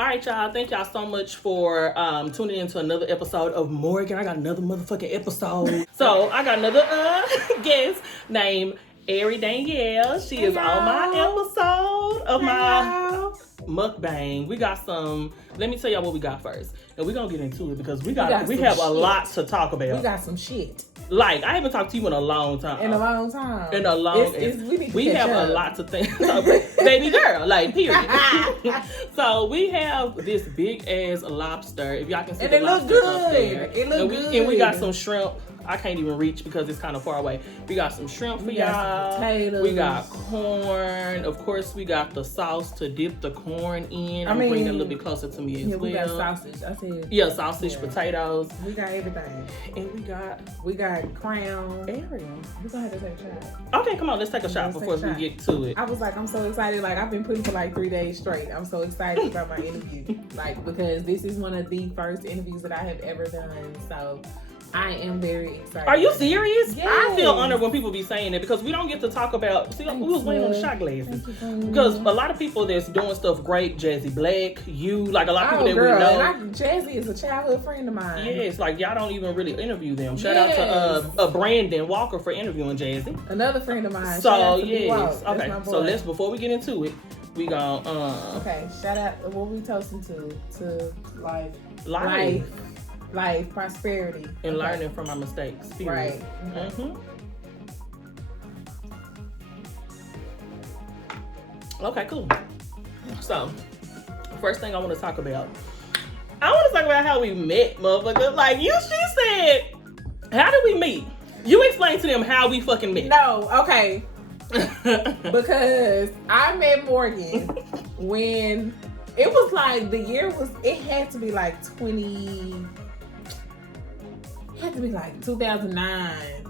All right, y'all. Thank y'all so much for tuning into another episode of Morgan. I got another motherfucking episode. So I got another guest named Ari Danielle. She is on my episode of my mukbang. We got some. Let me tell y'all what we got first, and we're gonna get into it because we have a lot to talk about. We got some shit. Like, I haven't talked to you in a long time. In a long time. We have a lot to think. Baby girl, like, period. So we have this big ass lobster. If y'all can see the lobster up there. It look good. And we got some shrimp. I can't even reach because it's kind of far away. We got some shrimp for y'all. Some potatoes. We got corn. Of course, we got the sauce to dip the corn in. Bring it a little bit closer to me as well. We got sausage. Sausage, potatoes. We got everything. And we got crown. Ariel. We're gonna have to take a shot. Okay, come on, let's take a shot before we get to it. I was like, I'm so excited. Like, I've been putting for like 3 days straight. I'm so excited about my interview. Like, because this is one of the first interviews that I have ever done. So I am very excited. Are you serious? Yes. I feel honored when people be saying it because we don't get to talk about. See, we was waiting on the shot glasses because a lot of people that's doing stuff great. Jazzy Black, you, like a lot of people that we know. And Jazzy is a childhood friend of mine. Yes, like y'all don't even really interview them. Shout out to Brandon Walker for interviewing Jazzy, another friend of mine. So yes, okay. So let's before we get into it, we gon' okay. Shout out. What we toasting to life, prosperity, and learning from our mistakes. Period. Right. Mm-hmm. Okay, cool. So, first thing I want to talk about. I want to talk about how we met, motherfucker. Like, she said, how did we meet? You explain to them how we fucking met. No, okay. Because I met Morgan when it was like, it had to be like 2009,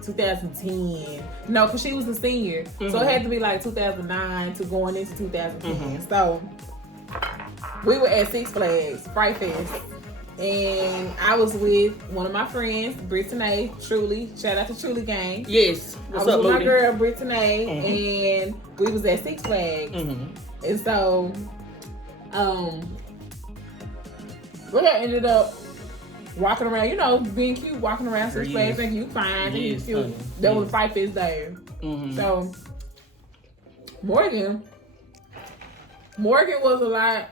2010. No, because she was a senior. Mm-hmm. So it had to be like 2009 to going into 2010. Mm-hmm. So we were at Six Flags, Fright Fest. And I was with one of my friends, Brittany, Truly. Shout out to Truly Gang. Yes. What's up, with my girl, Brittany. Mm-hmm. And we was at Six Flags. Mm-hmm. And so, we ended up walking around, being cute, walking around Six Flags, thinking you fine, thinking you cute. That was Fright Fest day. Mm-hmm. So, Morgan was a lot.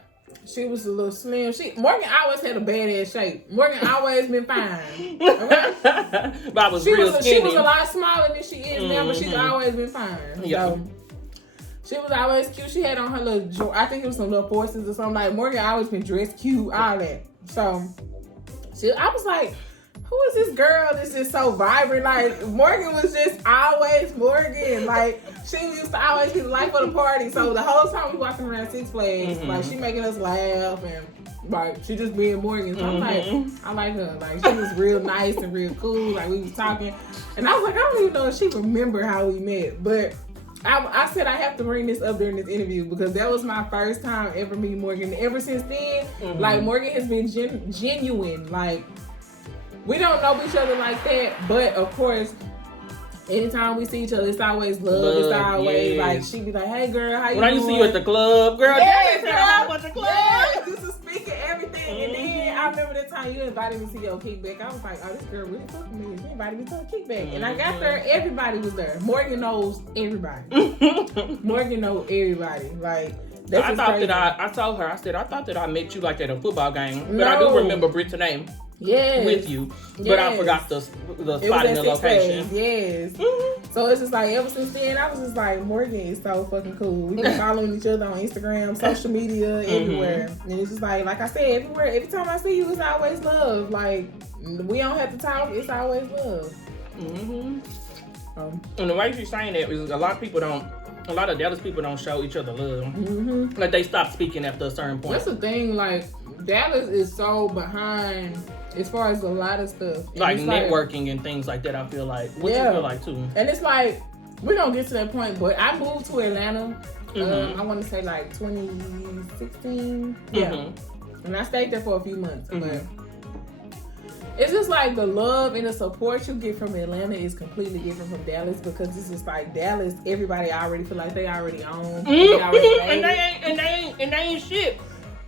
She was a little slim. Morgan always had a badass shape. Morgan always been fine. Okay? But I was real skinny. She was a lot smaller than she is now, but she's always been fine. Yeah. So, she was always cute. She had on her little, I think it was some little forces or something. Like, Morgan always been dressed cute, all that. So, I was like, who is this girl that's just so vibrant? Like, Morgan was just always Morgan. Like, she used to always be the life of the party. So the whole time we walking around Six Flags, like, she making us laugh and like, she just being Morgan. So I'm like, I like her. Like, she was real nice and real cool. Like, we was talking. And I was like, I don't even know if she remember how we met. But I said I have to bring this up during this interview because that was my first time ever meeting Morgan. Ever since then, like, Morgan has been genuine. Like, we don't know each other like that, but of course, anytime we see each other, it's always love. It's always like, she be like, hey girl, how you doing? When I used to see you at the club, girl, yes, a bunch of clubs. Yes, used to speak and everything. And then I remember the time you invited me to your kickback. I was like, oh, this girl really fucking me. She invited me to a kickback. And I got there, everybody was there. Morgan knows everybody. Morgan knows everybody. Like, I thought that I told her, I said, I thought that I met you like at a football game. But I do remember Brittany. Yes. With you, but I forgot the spot in the location. Yes. Mm-hmm. So it's just like, ever since then, I was just like, Morgan is so fucking cool. We've been following each other on Instagram, social media, everywhere. And it's just like I said, everywhere, every time I see you, it's always love. Like, we don't have to talk, it's always love. Mm-hmm. And the way she's saying that is a lot of Dallas people don't show each other love. Mm-hmm. Like, they stop speaking after a certain point. That's the thing, like, Dallas is so behind as far as a lot of stuff. And like networking and things like that, I feel like. What you feel like, too? And it's like, we're going to get to that point, but I moved to Atlanta, I want to say like 2016. Yeah. And I stayed there for a few months. But it's just like the love and the support you get from Atlanta is completely different from Dallas, because it's just like Dallas, everybody already feel like they already own. And they ain't shit.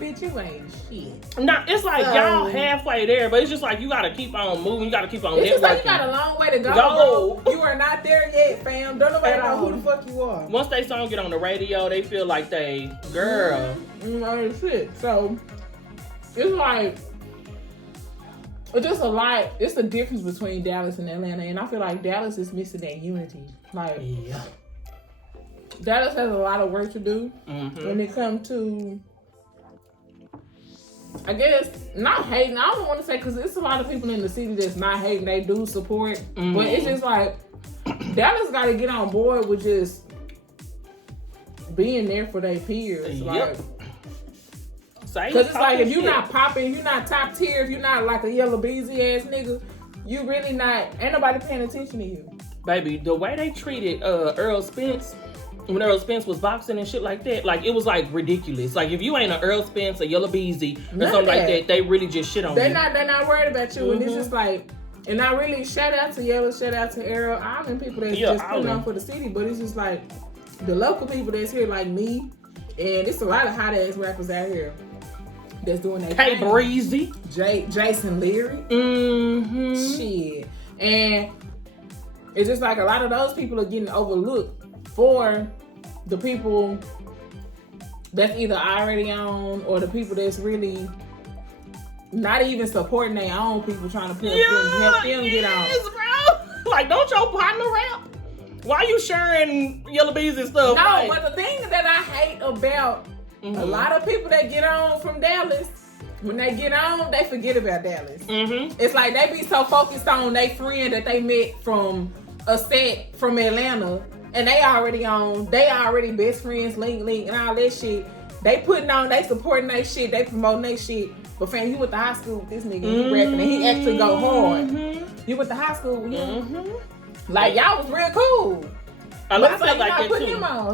bitch, you ain't shit. Nah, it's like y'all halfway there, but it's just like you gotta keep on moving. You gotta keep on networking. It's just like you got a long way to go. Bro. You are not there yet, fam. Don't nobody know who the fuck you are. Once they song get on the radio, they feel like they girl. Shit. So it's like it's just a lot. It's the difference between Dallas and Atlanta, and I feel like Dallas is missing that unity. Like, yeah. Dallas has a lot of work to do when it comes to, I guess, not hating. I don't want to say, because it's a lot of people in the city that's not hating. They do support. But it's just like, Dallas got to get on board with just being there for their peers. Yep. Because it's like, if you're not popping, you're not top tier, if you're not like a yellow beezy ass nigga, you really not, ain't nobody paying attention to you. Baby, the way they treated Earl Spence, when Earl Spence was boxing and shit like that, like, it was like ridiculous. Like, if you ain't an Earl Spence, a yellow beezy, or something like that, they really just shit on you. They're not worried about you. And it's just like, and I really shout out to Yellow, shout out to Earl, all them people that's just putting on for the city, but it's just like the local people that's here like me, and it's a lot of hot ass rappers out here that's doing that. Hey, Breezy. Jason Leary. Shit. And it's just like a lot of those people are getting overlooked for the people that's either already on or the people that's really not even supporting their own people, trying to help them get on. Bro. Like, don't your partner rap? Why you sharing Yellow Bees and stuff? No, like, but the thing that I hate about a lot of people that get on from Dallas, when they get on, they forget about Dallas. It's like they be so focused on their friend that they met from a set from Atlanta, and they already best friends, link, and all that shit. They putting on, they supporting their shit, they promoting their shit. But fam, you went to high school with this nigga, he rapping, and he actually go hard. You went to high school with him. Like, y'all was real cool. A lot of people like that too.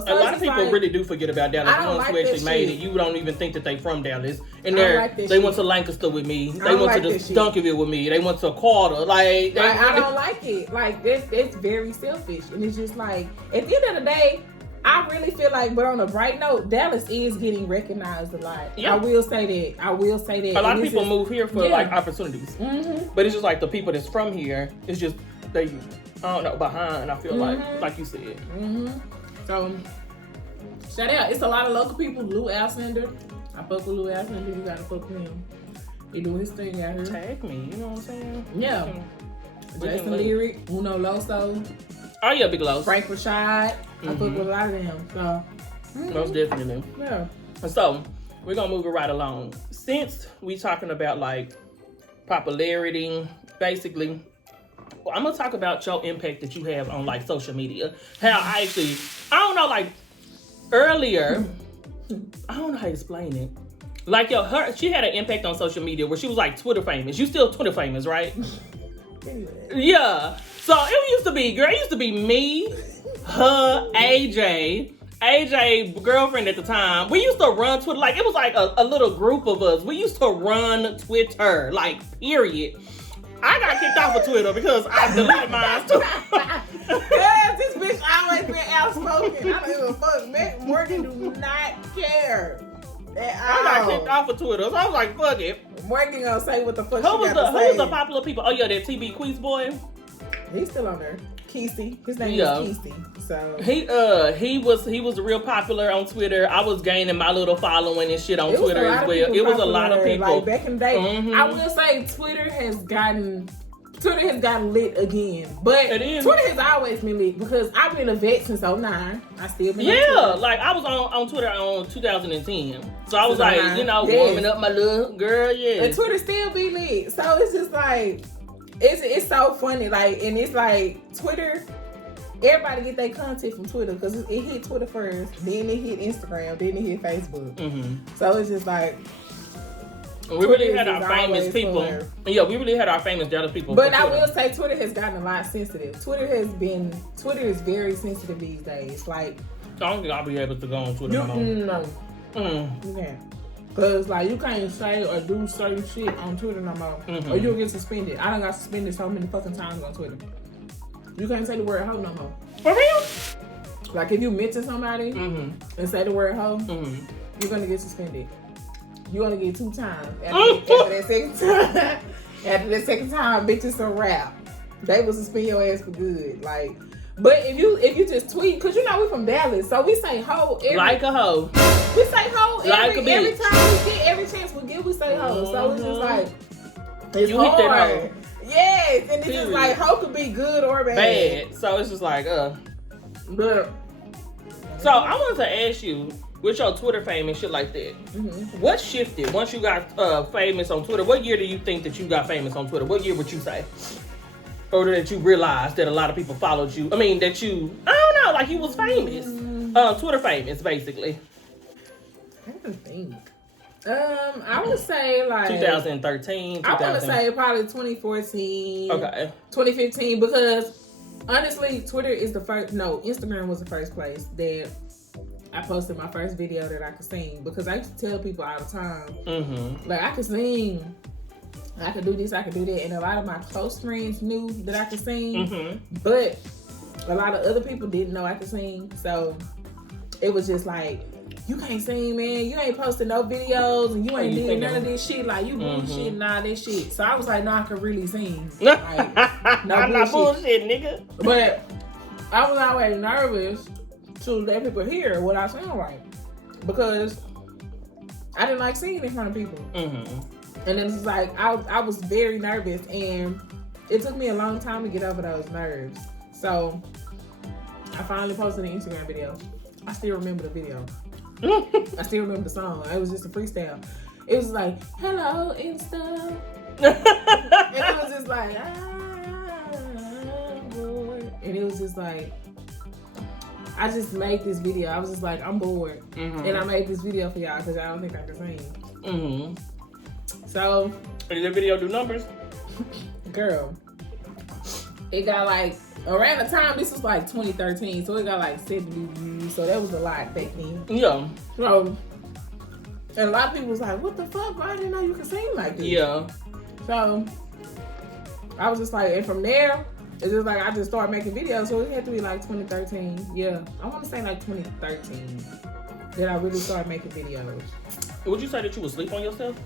So a lot of people really do forget about Dallas. Once you actually made it, you don't even think that they from Dallas. And they went to Lancaster with me. They went to the Duncanville with me. They went to Carter. I don't like it. Like, that's very selfish. And it's just like, at the end of the day, I really feel like, but on a bright note, Dallas is getting recognized a lot. Yeah. I will say that. A lot of people move here for like opportunities. But it's just like the people that's from here, it's just they, I don't know, behind, I feel like you said. So, shout out. It's a lot of local people. Lou Alcindor. I fuck with Lou Alcindor. You gotta fuck with him. He doing his thing out here. Tag me, you know what I'm saying? Yeah. Jason Leary, Uno Loso. Oh yeah, Big Los. Frank Rashad. I fuck with a lot of them. So, most definitely. Yeah. So, we're gonna move it right along. Since we talking about like popularity, basically, I'm gonna talk about your impact that you have on like social media. How I don't know, like earlier, I don't know how to explain it. Like she had an impact on social media where she was like Twitter famous. You still Twitter famous, right? Yeah. So it used to be me, her, AJ girlfriend at the time. We used to run Twitter, like it was like a little group of us. We used to run Twitter, like period. I got kicked off of Twitter because I deleted mine too. Yes, this bitch always been outspoken. I don't give a fuck. Morgan do not care at all. I got kicked off of Twitter, so I was like, fuck it. Morgan gonna say what the fuck Who was the popular people? Oh yeah, that TB Queez boy. He's still on there. Kesey. His name is Kesey. So he was real popular on Twitter. I was gaining my little following and shit on Twitter as well. It was a lot of people. Like back in the day, I will say Twitter has gotten lit again. But Twitter has always been lit because I've been a vet since 2009. I still been on Twitter. Like I was on Twitter on 2010. So I was like, warming up my little girl, And Twitter still be lit. So it's just like it's so funny, like, and it's like Twitter, everybody get their content from Twitter because it hit Twitter first, then it hit Instagram, then it hit Facebook. So it's just like we really had our famous people. Yeah, we really had our famous Dallas people. But I will say Twitter has gotten a lot sensitive. Twitter is very sensitive these days. Like, I don't think I'll be able to go on Twitter no more. You can't. Cause like you can't say or do certain shit on Twitter no more, or you'll get suspended. I done got suspended so many fucking times on Twitter. You can't say the word hoe no more. For real? Like if you mention somebody and say the word hoe, you're gonna get suspended. You only get 2 times. After that second time, bitch, it's a wrap. They will suspend your ass for good. Like, but if you just tweet, cause you know we from Dallas, so we say hoe like a hoe. We say hoe like every time we get, every chance we get, we say hoe. So it's just like it's you hard. hit that hoe. Yes, and it's just like hoe could be good or bad. So it's just like But so I wanted to ask you, with your Twitter fame and shit like that, what shifted once you got famous on Twitter? What year do you think that you got famous on Twitter? What year would you say? Or that you realized that a lot of people followed you? I mean, that you, I don't know, like you was famous. Twitter famous, basically. I don't think. I would say like 2013. I want to say probably 2014. Okay. 2015, because honestly, Twitter is the first. No, Instagram was the first place that I posted my first video that I could sing, because I used to tell people all the time, like I could sing, I could do this, I could do that, and a lot of my close friends knew that I could sing, but a lot of other people didn't know I could sing. So it was just like, you can't sing, man. You ain't posting no videos, and you ain't doing none of this shit. Like, you bullshit and all this shit. So I was like, no, I can really sing. Like, no I'm not bullshit, nigga. But I was always nervous to let people hear what I sound like, because I didn't like singing in front of people. And it's like, I was very nervous, and it took me a long time to get over those nerves. So I finally posted an Instagram video. I still remember the video. I still remember the song. It was just a freestyle. It was like, hello, Insta. And it was just like, bored. And it was just like, I just made this video. I was just like, I'm bored. And I made this video for y'all because I don't think I can sing. So. Did the video do numbers? Girl. It got like, around the time, this was like 2013, so it got like 70 views, so that was a lot back then. Yeah. So, and a lot of people was like, what the fuck? I didn't know you could sing like this. Yeah. So, I was just like, and from there, it's just like I just started making videos, so it had to be like 2013. Yeah, I want to say like 2013 that I really started making videos. Would you say that you would sleep on yourself?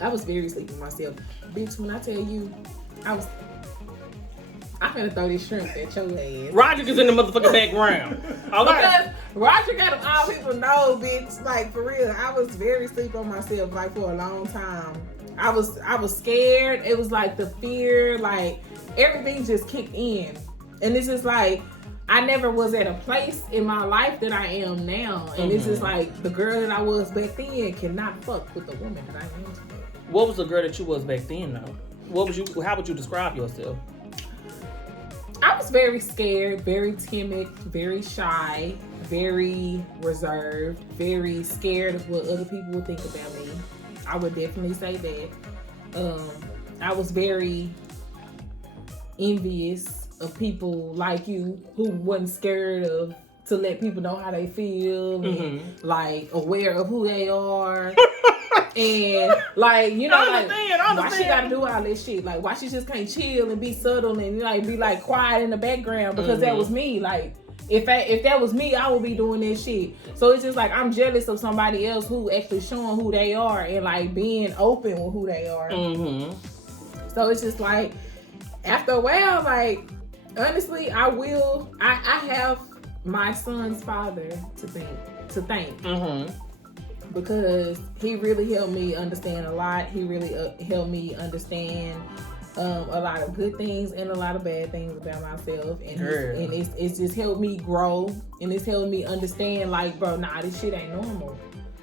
I was very sleeping myself. Bitch, when I tell you, I'm finna throw this shrimp at your ass. Roger is in the motherfucking background. Because Roger got him all people know, bitch. Like, for real, I was very sleep on myself, like, for a long time. I was scared. It was like the fear, like, everything just kicked in. And it's just like, I never was at a place in my life that I am now. And it's just like, the girl that I was back then cannot fuck with the woman that I am today. What was the girl that you was back then, though? How would you describe yourself? I was very scared, very timid, very shy, very reserved, very scared of what other people would think about me. I would definitely say that. I was very envious of people like you who wasn't scared to let people know how they feel and like aware of who they are. And like, you know, like, why she gotta do all this shit? Like, why she just can't chill and be subtle and like be like quiet in the background? Because that was me. Like, if that was me, I would be doing this shit. So it's just like, I'm jealous of somebody else who actually showing who they are and like being open with who they are. So it's just like, after a while, like, honestly, I have my son's father to thank. Because he really helped me understand a lot. He really helped me understand a lot of good things and a lot of bad things about myself. And it's just helped me grow. And it's helped me understand, like, bro, nah, this shit ain't normal.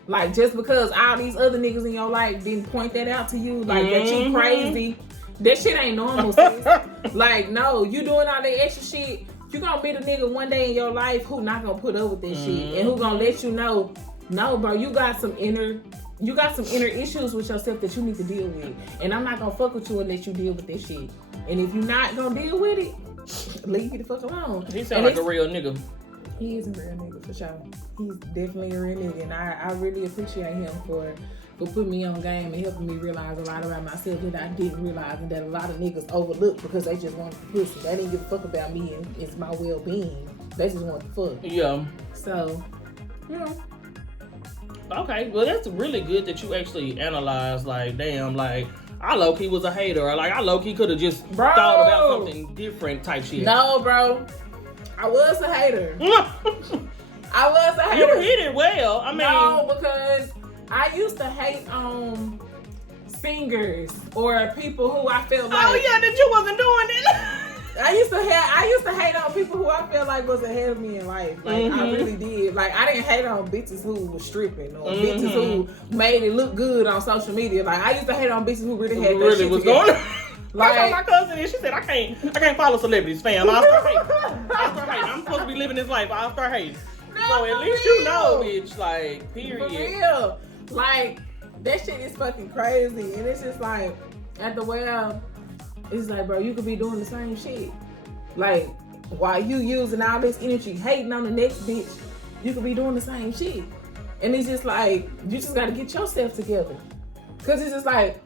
Like, just because all these other niggas in your life didn't point that out to you, like, that you crazy, that shit ain't normal, sis. Like, no, you doing all that extra shit, you gonna meet a nigga one day in your life who not gonna put up with this shit. And who gonna let you know, no, bro, you got some inner issues with yourself that you need to deal with. And I'm not gonna fuck with you and let you deal with this shit. And if you're not gonna deal with it, leave me the fuck alone. He sound like a real nigga. He is a real nigga, for sure. He's definitely a real nigga. And I really appreciate him for putting me on game and helping me realize a lot about myself that I didn't realize, and that a lot of niggas overlook because they just want the pussy. They didn't give a fuck about me and it's my well-being. They just want the fuck. Yeah. So, you know. Okay, well that's really good that you actually analyze. Like, damn, like I low key was a hater. Like I low key could have just thought about something different type shit. No, bro, I was a hater. I was a hater. You hit it well. I mean, no, because I used to hate on singers or people who I felt like. Oh yeah, that you wasn't doing it. I used to hate on people who I felt like was ahead of me in life. Like I really did. Like I didn't hate on bitches who was stripping or bitches who made it look good on social media. Like I used to hate on bitches who really had that shit together. Like my cousin, and she said, I can't follow celebrities, fam. I'll start hating. I'm supposed to be living this life. I'll start hating. No, so at least you know, bitch. Like, period. For real. Like that shit is fucking crazy, and it's just like at the well. It's like, bro, you could be doing the same shit. Like, while you using all this energy hating on the next bitch, you could be doing the same shit. And it's just like, you just gotta get yourself together. Cause it's just like,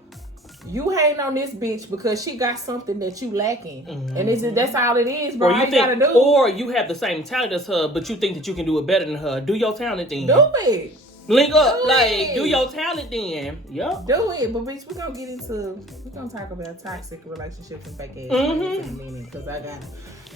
you hating on this bitch because she got something that you lacking. And it's just, that's all it is, bro. All you gotta do. Or you have the same talent as her, but you think that you can do it better than her. Do your talent then. Do it. Link up, do your talent then. Yup. Do it. But bitch, we're gonna talk about toxic relationships and fake ass in a minute. Cause I got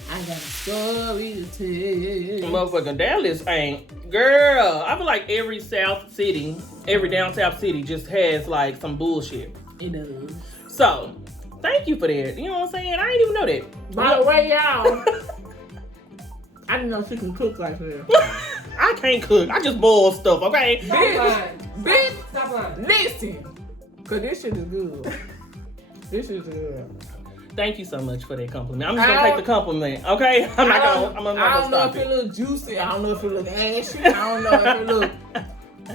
a story to tell. Motherfucking Dallas ain't. Girl, I feel like every South city, every down South city just has like some bullshit. It does. So, thank you for that. You know what I'm saying? I didn't even know that. By the way, y'all, I didn't know she can cook like that. I can't cook. I just boil stuff, okay? Bitch, stop lying. Listen, cause this shit is good. This shit is good. Thank you so much for that compliment. I'm just gonna take the compliment, okay? I'm not gonna I don't know if it look juicy. I don't know if it look ashy. I don't know if it look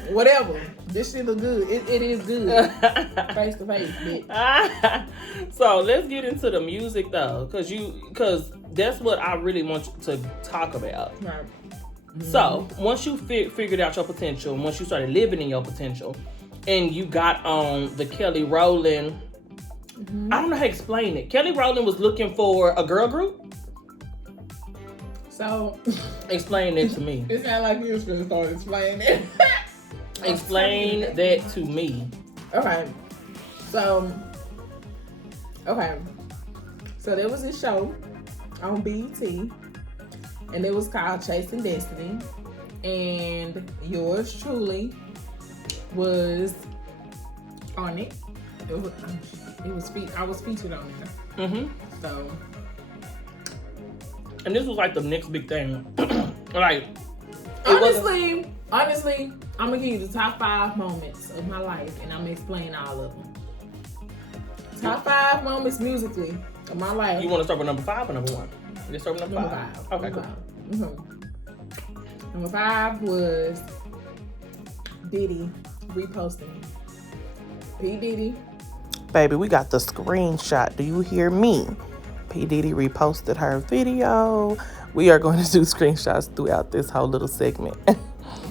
whatever. This shit look good. It is good. Face to face, bitch. So let's get into the music though, cause that's what I really want you to talk about. Right. So once you figured out your potential, once you started living in your potential, and you got on the Kelly Rowland, I don't know how to explain it. Kelly Rowland was looking for a girl group. So explain that to me. It sounds like you was gonna start explaining it. Explain that to me. Okay. So there was this show on BET, and it was called Chasing Destiny, and yours truly was on it. I was featured on it. So, and this was like the next big thing. Like, honestly, I'm gonna give you the top 5 moments of my life, and I'm gonna explain all of them. Top 5 moments musically of my life. You want to start with number 5 or number 1? Let's start with number 5. Okay, cool. Number 5 was Diddy reposting me. P. Diddy. Baby, we got the screenshot. Do you hear me? P. Diddy reposted her video. We are going to do screenshots throughout this whole little segment.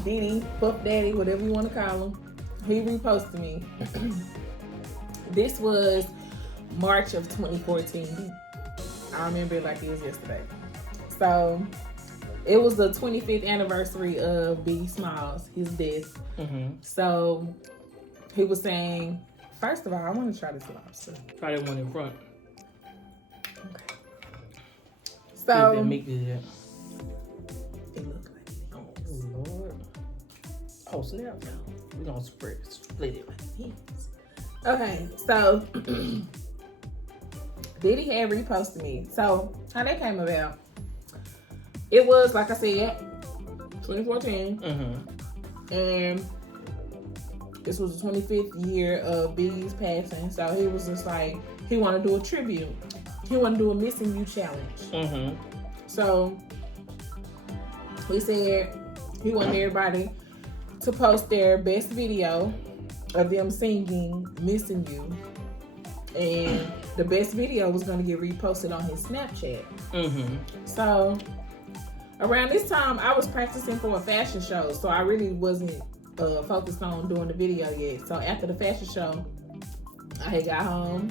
Diddy, Puff Daddy, whatever you want to call him. He reposted me. This was March of 2014. I remember it like it was yesterday. So it was the 25th anniversary of Biggie Smalls, his death. So he was saying, first of all, I want to try this lobster. Try that one in front. Okay. So that meat good. It looked like it. Oh Lord. Oh snap! We're gonna split it like this. Okay, so Diddy had reposted me. So how that came about? It was, like I said, 2014, and this was the 25th year of Biggie's passing. So he was just like, he wanted to do a tribute. He wanted to do a Missing You challenge. So he said he wanted everybody to post their best video of them singing Missing You, and the best video was going to get reposted on his Snapchat. So around this time, I was practicing for a fashion show, so I really wasn't focused on doing the video yet. So after the fashion show, I had got home.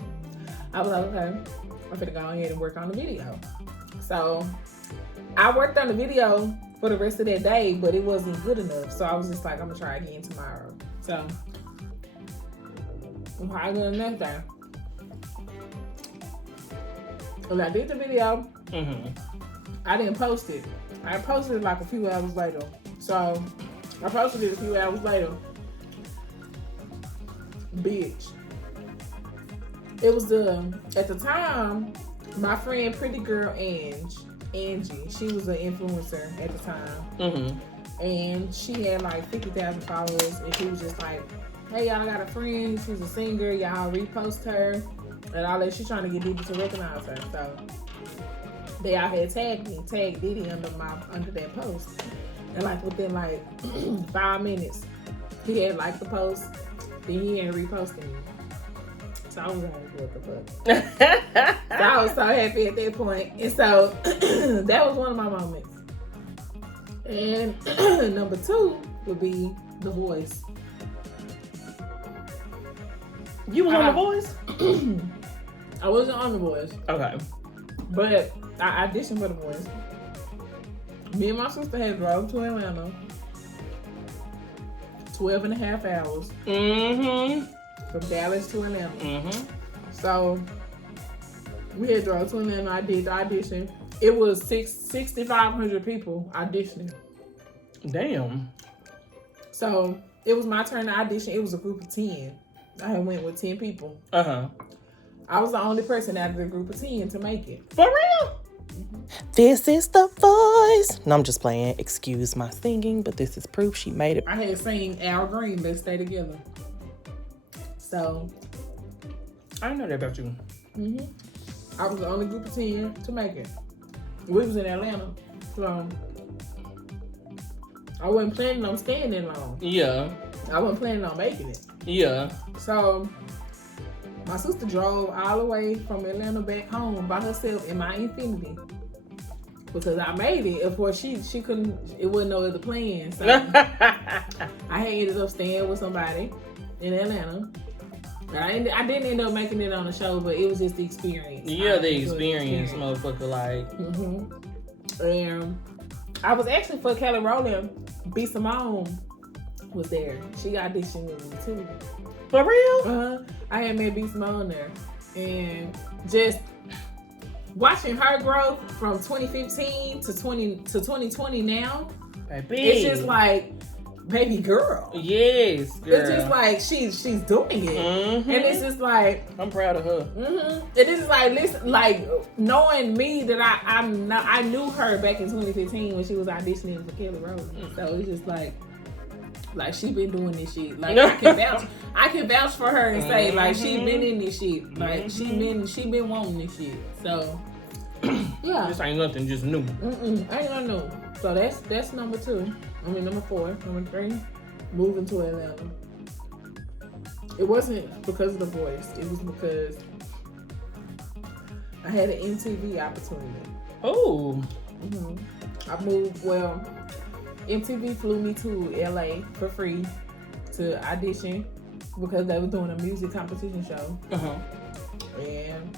I was like, okay, I'm gonna go ahead and work on the video. So I worked on the video for the rest of that day, but it wasn't good enough. So I was just like, I'm gonna try again tomorrow. So I'm probably doing the next day. When I did the video, I didn't post it. I posted it like a few hours later. So I posted it a few hours later. Bitch. It was at the time, my friend Pretty Girl Angie, she was an influencer at the time. And she had like 50,000 followers, and she was just like, hey, y'all, I got a friend, she's a singer, y'all repost her, and all that. She's trying to get people to recognize her. So they all had tagged Diddy under that post. And like within like 5 minutes, he had liked the post, then he had reposted me. So I was like, what the fuck? So I was so happy at that point. And so that was one of my moments. And number 2 would be The Voice. You was on The Voice? I wasn't on The Voice. Okay. But I auditioned for The Voice. Me and my sister had drove to Atlanta. 12 and a half hours. From Dallas to Atlanta. So we had drove to Atlanta. I did the audition. It was 6,500 people auditioning. Damn. So it was my turn to audition. It was a group of 10. I had went with 10 people. I was the only person out of the group of 10 to make it. For real? This is The Voice. No, I'm just playing. Excuse my singing, but this is proof she made it. I had seen Al Green, Let's Stay Together. So I didn't know that about you. I was the only group of 10 to make it. We was in Atlanta. So I wasn't planning on staying that long. Yeah. I wasn't planning on making it. Yeah. So my sister drove all the way from Atlanta back home by herself in my Infinity. Because I made it. Of course, she couldn't, it wasn't no other plan. So I had ended up staying with somebody in Atlanta. I didn't end up making it on the show, but it was just the experience. Yeah, the experience, motherfucker, like. And I was actually for Kelly Rowland. B. Simone was there. She auditioned with me too. For real? I had met B. Simone there. And just watching her growth from 2015 to 2020 now, Baby. it's just like, baby girl. Yes, girl. It's just like she's doing it, and it's just like I'm proud of her. It is like, listen, like knowing me that I knew her back in 2015 when she was auditioning for Kelly Rowland. So it's just like she been doing this shit. Like I can vouch for her and say like she been in this shit. Like she been wanting this shit. So yeah, this ain't nothing, just new. Ain't nothing new. So that's number 2. I mean, number 4. Number 3, moving to Atlanta. It wasn't because of The Voice. It was because I had an MTV opportunity. Oh. I moved, well, MTV flew me to LA for free to audition because they were doing a music competition show. And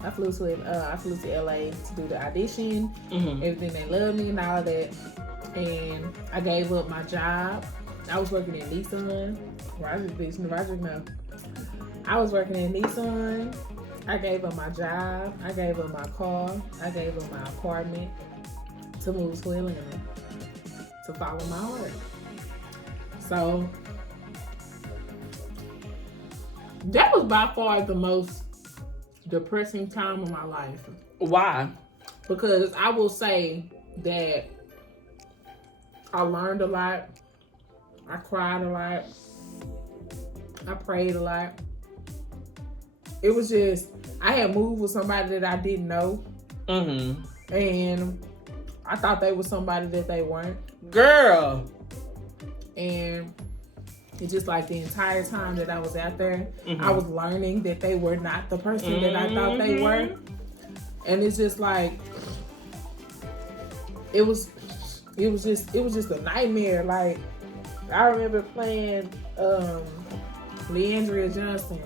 I flew to LA to do the audition. Everything, they loved me and all of that. And I gave up my job. I was working at Nissan. Roger know. I was working at Nissan. I gave up my job. I gave up my car. I gave up my apartment to move to Atlanta to follow my heart. So that was by far the most depressing time of my life. Why? Because I will say that I learned a lot. I cried a lot. I prayed a lot. It was just, I had moved with somebody that I didn't know. And I thought they were somebody that they weren't. Girl. And it's just like the entire time that I was out there, I was learning that they were not the person that I thought they were. And it's just like, it was just a nightmare. Like, I remember playing Leandria Johnson,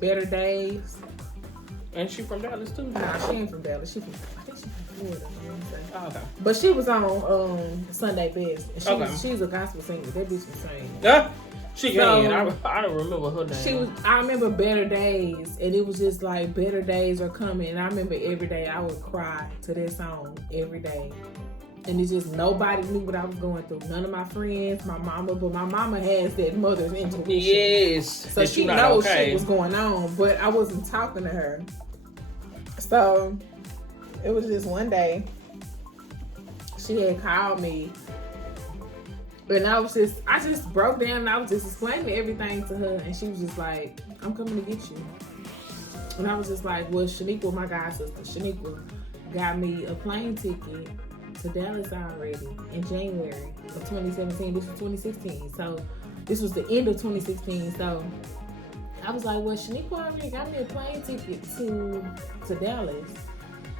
Better Days. And she from Dallas too? Nah, she ain't from Dallas. I think she's from Florida, I wanna say. Oh, okay. But she was on Sunday Best. And she's a gospel singer. That bitch was singing. Yeah. She So, can. I don't remember her name. I remember Better Days, and it was just like Better Days are coming. And I remember every day I would cry to that song every day. And it's just nobody knew what I was going through. None of my friends, my mama, but my mama has that mother's intuition. Yes. So she knows shit was going on, but I wasn't talking to her. So it was just one day she had called me. And I just broke down and I was just explaining everything to her. And she was just like, I'm coming to get you. And I was just like, well, Shaniqua, my god sister, Shaniqua, got me a plane ticket to Dallas already in January of 2017. This was 2016. So this was the end of 2016. So I was like, well, Shaniqua already got me a plane ticket to Dallas.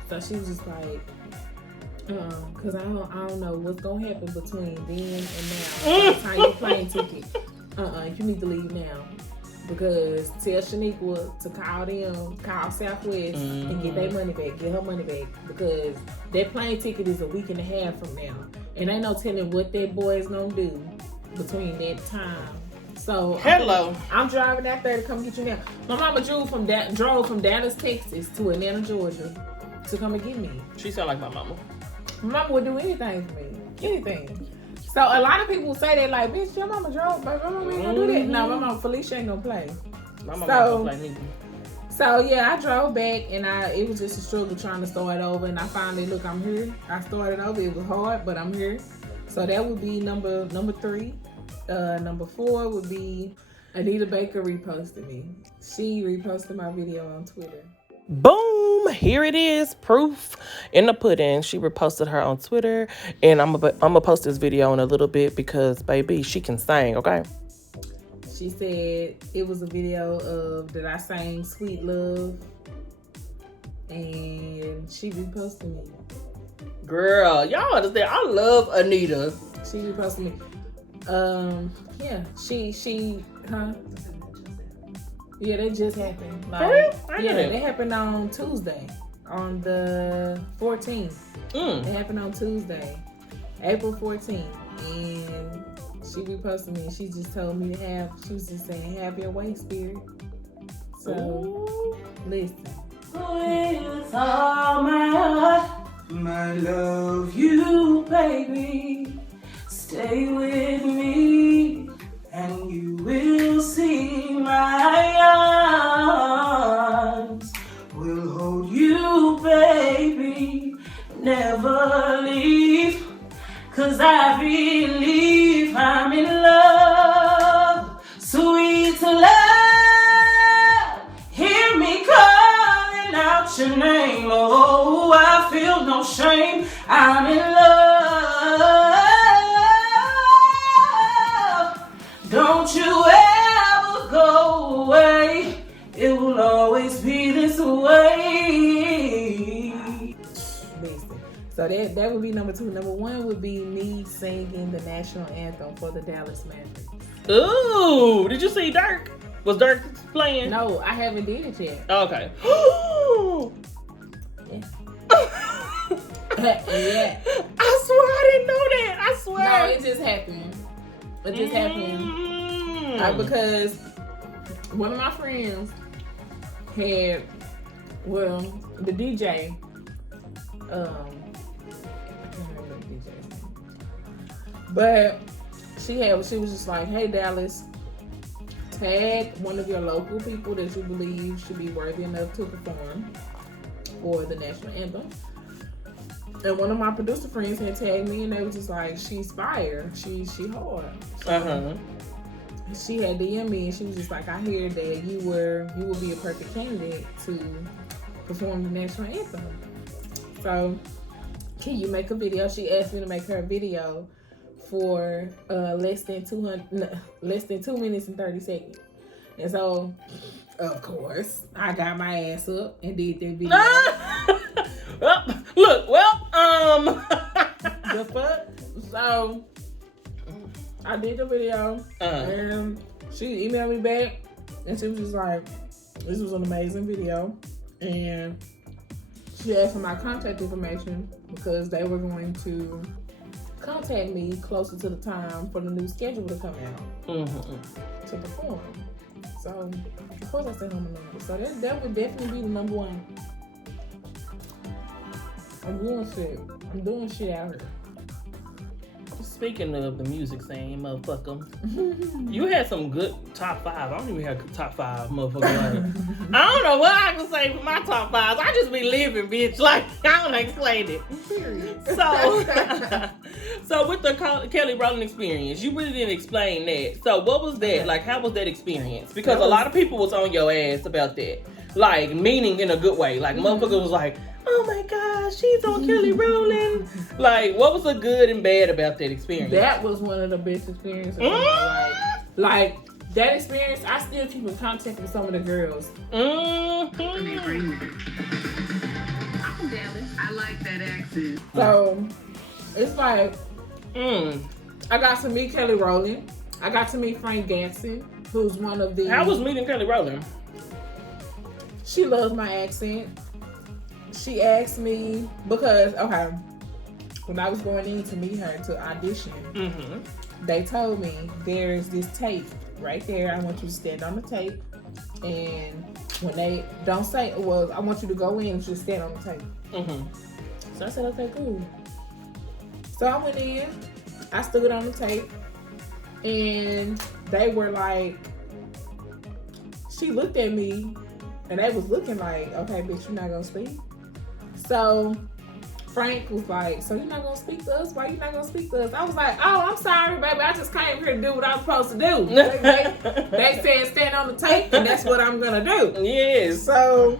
So she was just like, because I don't know what's gonna happen between then and now. By the time your plane ticket, you need to leave now. Because tell Shaniqua to call Southwest and get their money back, get her money back. Because that plane ticket is a week and a half from now. And ain't no telling what that boy is gonna do between that time. So hello, I'm driving out there to come get you now. My mama drove from Dallas, Texas to Atlanta, Georgia to come and get me. She sound like my mama. My mama would do anything for me. Anything. So a lot of people say that like, bitch, your mama drove, but my mama ain't gonna do that. No, my mama Felicia ain't gonna play. My mama ain't gonna play neither. So yeah, I drove back and it was just a struggle trying to start over, and I finally I'm here. I started over. It was hard, but I'm here. So that would be number 3. Number 4 would be Anita Baker reposted me. She reposted my video on Twitter. Boom! Here it is, proof in the pudding. She reposted her on Twitter, and I'm gonna post this video in a little bit because, baby, she can sing. Okay. She said it was a video of that I sang "Sweet Love," and she reposted me. Girl, y'all understand? I love Anita. She reposted me. Yeah, she, huh? Yeah, that just happened. For real? Yeah, that happened on Tuesday, on the 14th. It happened on Tuesday, April 14th, and she reposted me. She just told me she was just saying, have your way, spirit. So, listen. With all my heart, my love, you, baby, stay with me. And you will see my arms will hold you, baby, never leave. 'Cause I believe I'm in love, sweet love. Hear me calling out your name. Oh, I feel no shame. I'm in love. Don't you ever go away. It will always be this way. Listen. So that would be number 2. Number 1 would be me singing the national anthem for the Dallas Mavericks. Ooh, did you see Dirk? Was Dirk playing? No, I haven't did it yet. Okay. Yeah. I swear I didn't know that. I swear. No, it just happened. It just happened. Because one of my friends had, the DJ, I can't remember the DJ's name, but she was just like, hey Dallas, tag one of your local people that you believe should be worthy enough to perform for the national anthem. And one of my producer friends had tagged me, and they was just like, she's fire, she hard. So, she had DM'd me, and she was just like, I hear that you will be a perfect candidate to perform the national anthem. So, can you make a video? She asked me to make her a video for less than 2 minutes and 30 seconds. And so, of course, I got my ass up and did that video. The fuck? So, I did the video, and she emailed me back, and she was just like, this was an amazing video, and she She asked for my contact information because they were going to contact me closer to the time for the new schedule to come out to perform. So, of course, I sent him a number. So that would definitely be the number one. I'm doing shit out here. Speaking of the music scene, motherfucker, you had some good top 5. I don't even have top 5, motherfucker. Like, I don't know what I can say for my top 5s. I just be living, bitch. Like, I don't explain it. So with the Kelly Rowland experience, you really didn't explain that. So what was that? Like, how was that experience? Because a lot of people was on your ass about that. Like, meaning in a good way. Like, motherfucker was like, oh my gosh, she's on Kelly Rowland. Like, what was the good and bad about that experience? That was one of the best experiences of my life. Like, that experience, I still keep in contact with some of the girls. I'm Dallas. I like that accent. So, it's like, I got to meet Kelly Rowland. I got to meet Frank Gatson, who's one of the... How was meeting Kelly Rowland? She loves my accent. She asked me, because, okay, when I was going in to meet her to audition, they told me, there's this tape right there. I want you to stand on the tape. And when they don't say, well, I want you to go in and just stand on the tape. So I said, okay, cool. So I went in, I stood on the tape, and they were like, she looked at me, and they was looking like, okay, bitch, you're not gonna speak? So Frank was like, so you're not gonna speak to us? Why you not gonna speak to us? I was like, oh, I'm sorry, baby. I just came here to do what I'm supposed to do. They said stand on the tape, and that's what I'm gonna do. Yes. So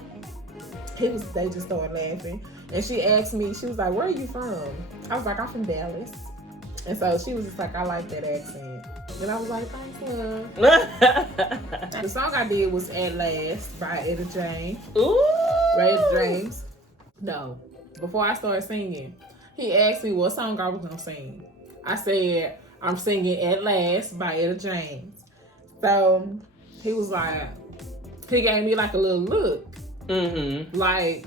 they just started laughing. And she asked me, she was like, where are you from? I was like, I'm from Dallas. And so she was just like, I like that accent. And I was like, thanks, love. The song I did was At Last by Etta James. Ooh. Etta James. No. Before I started singing, he asked me what song I was going to sing. I said, I'm singing At Last by Etta James. So he was like, he gave me like a little look. Like,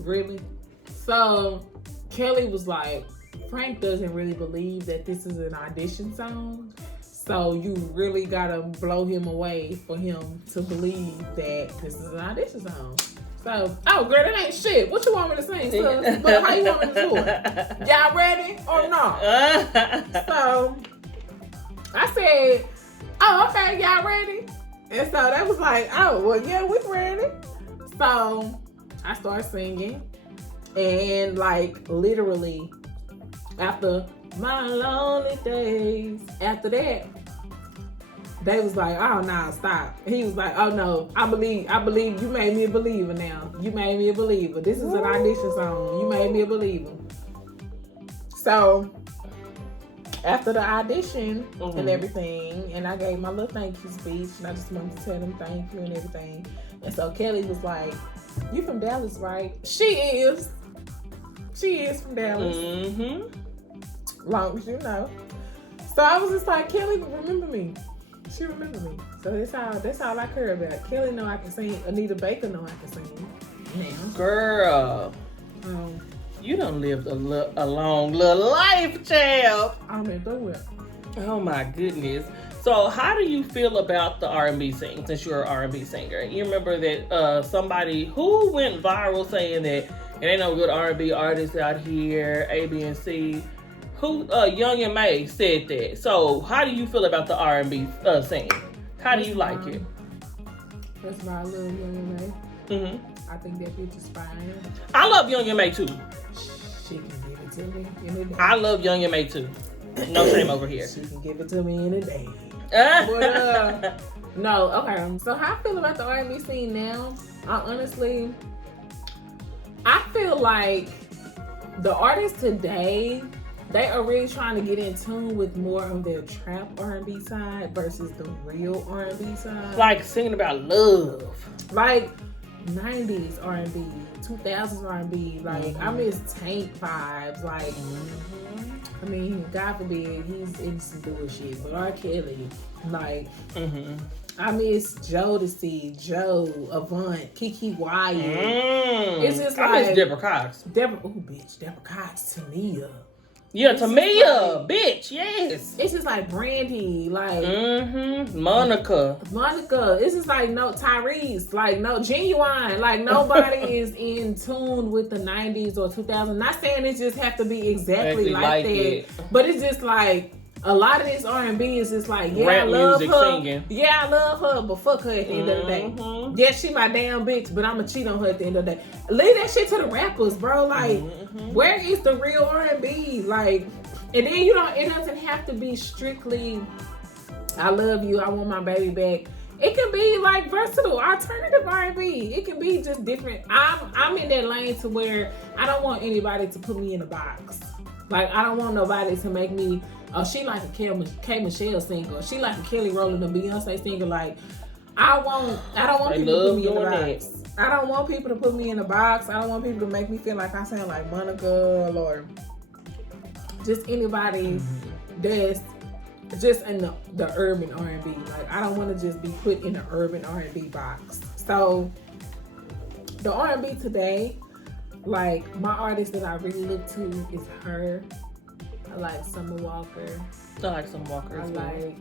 really? So Kelly was like, Frank doesn't really believe that this is an audition song. So you really gotta blow him away for him to believe that this is an audition song. So, oh girl, that ain't shit. What you want me to sing, sis? But how you want me to do it? Y'all ready or not? So I said, oh, okay, y'all ready? And so they was like, oh, well, yeah, we ready. So I started singing, and like literally after my lonely days, after that, they was like, oh no, stop. He was like, oh no, I believe you made me a believer now. You made me a believer. This is an audition song. You made me a believer. So after the audition and everything, and I gave my little thank you speech, and I just wanted to tell them thank you and everything. And so Kelly was like, you from Dallas, right? She is from Dallas. Long as you know. So I was just like, Kelly, remember me. She remembered me. So that's all I care about. Kelly know I can sing. Anita Baker know I can sing. Now. Girl. You done lived a long little life, child. I'm into it. Oh my goodness. So how do you feel about the R&B scene, since you're an R&B singer? You remember that somebody who went viral saying that there ain't no good R&B artists out here, A, B, and C. Who, Young and May said that. So how do you feel about the R&B scene? How do you like it? That's why I love Young and May. I think that bitch is fine. I love Young and May too. She can give it to me in a day. I love Young and May too. No shame over here. She can give it to me in a day. But, no, okay. So how I feel about the R&B scene now? I feel like the artists today, they are really trying to get in tune with more of their trap R&B side versus the real R&B side. Like singing about love. Like 90s R&B, 2000s R&B. Like I miss Tank vibes. Like, I mean, God forbid he's in some bullshit, but R. Kelly, like, I miss Jodeci, Joe, Avant, Kiki Wyatt. It's just I like miss Deborah Cox. Deborah Cox, Tamia. Yeah, It's Tamia, like- bitch, yes. It's just like Brandy, like Monica. It's just like no Tyrese, like no Genuine, like nobody is in tune with the 90s or 2000s. Not saying it just have to be exactly like that, it. but it's just like a lot of this R&B is just like, yeah, Rap I love music, her. singing. Yeah, I love her, but fuck her at the end of the day. Yeah, she my damn bitch, but I'ma cheat on her at the end of the day. Leave that shit to the rappers, bro. Like, where is the real R&B? Like, and then it doesn't have to be strictly, I love you, I want my baby back. It can be like versatile, alternative R&B. It can be just different. I'm in that lane to where I don't want anybody to put me in a box. Like, I don't want nobody to make me, oh, she like a K. Michelle singer, or she like a Kelly Rowland and Beyonce singer. Like, I don't want people to put me in the box. I don't want people to put me in a box. I don't want people to make me feel like I sound like Monica or just anybody that's just in the urban R&B. Like, I don't want to just be put in an urban R&B box. So the R&B today, like, my artist that I really look to is her. I like Summer Walker. I like Summer Walker I as well. like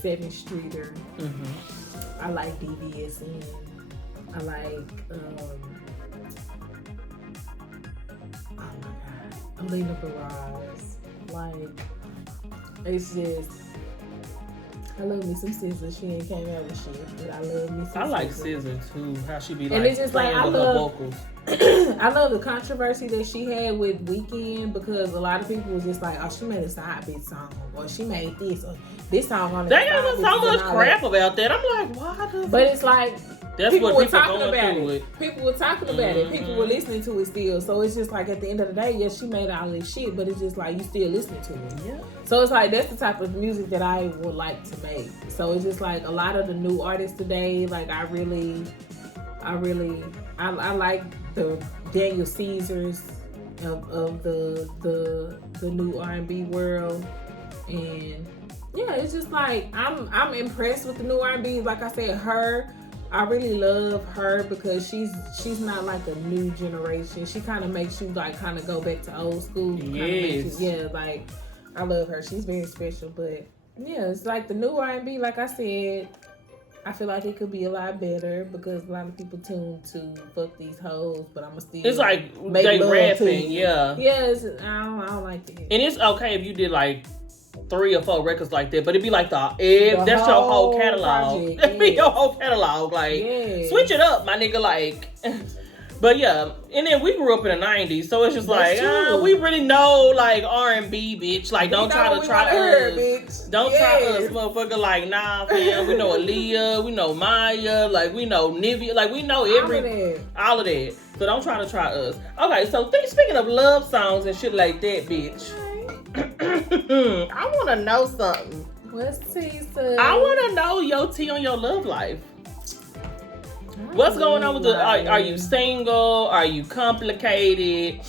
7th Streeter. I like DVSN. I like, oh my God, Alina Baraz. Like, it's just, I love me some SZA. She ain't came out with shit, but I love me some I like SZA. SZA too. How she be And like it's just like, playing I with her love- vocals. I love the controversy that she had with Weeknd, because a lot of people was just like, oh, she made a side bitch song, or she made this, or this song on They the got so much crap about that. I'm like, why does But it's like, that's people what were people talking going about through it. with. People were talking about it. People were listening to it still. So it's just like, at the end of the day, yes, she made all this shit, but it's just like, you still listening to it. Yeah. So it's like, that's the type of music that I would like to make. So it's just like, a lot of the new artists today, like, I like the Daniel Caesars of the new R&B world. And yeah, it's just like, I'm impressed with the new R&B. Like I said, her, I really love her because she's not like a new generation. She kind of makes you like kind of go back to old school. Yes. Like, I love her. She's very special. But yeah, it's like the new R&B, like I said, I feel like it could be a lot better because a lot of people tune to fuck these hoes, but I'ma still. It's like make they love to rapping, you. yeah. Yes, I don't like that. And it's okay if you did like 3 or 4 records like that, but it'd be like that's your whole catalog. project, That'd be yes. your whole catalog. Like, Yes. switch it up, my nigga. Like, but yeah. And then we grew up in the 90s, so it's just That's like, true. we really know like R&B, bitch. Like, don't try to try us. bitch. Don't try us, motherfucker. Like, nah, fam. We know Aaliyah, we know Maya, like we know Nivea, like we know all of that. So don't try to try us. Okay, so speaking of love songs and shit like that, bitch. I want to know something. What's Tisa? I want to know your tea on your love life. What's going on with the? Are you single? Are you complicated?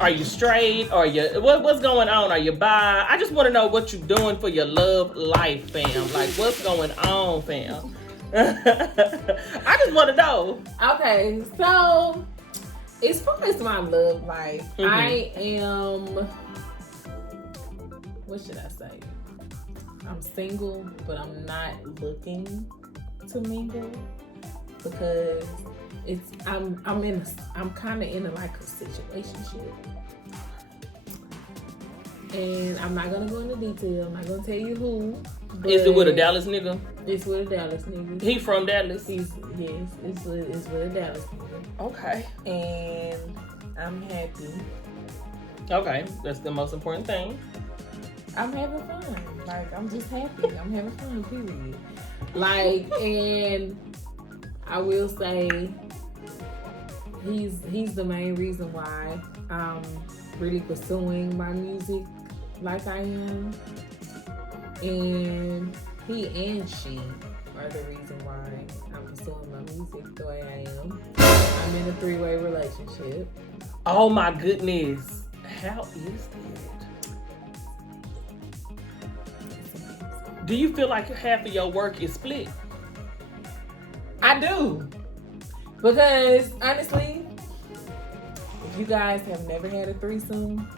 Are you straight? Are you what's going on? Are you bi? I just want to know what you're doing for your love life, fam. Like, what's going on, fam? I just want to know. Okay, so as far as my love life, I am. What should I say? I'm single, but I'm not looking to mingle because I'm kind of in like a situationship, and I'm not gonna go into detail. I'm not gonna tell you who. Is it with a Dallas nigga? It's with a Dallas nigga. He from Dallas? It's with a Dallas nigga. Okay. And I'm happy. Okay, that's the most important thing. I'm having fun. Like, I'm just happy. I'm having fun, period. Like, and I will say he's the main reason why I'm really pursuing my music like I am. And he and she are the reason why I'm pursuing my music the way I am. I'm in a 3-way relationship. Oh my goodness. How is that? Do you feel like half of your work is split? I do. Because honestly, if you guys have never had a threesome,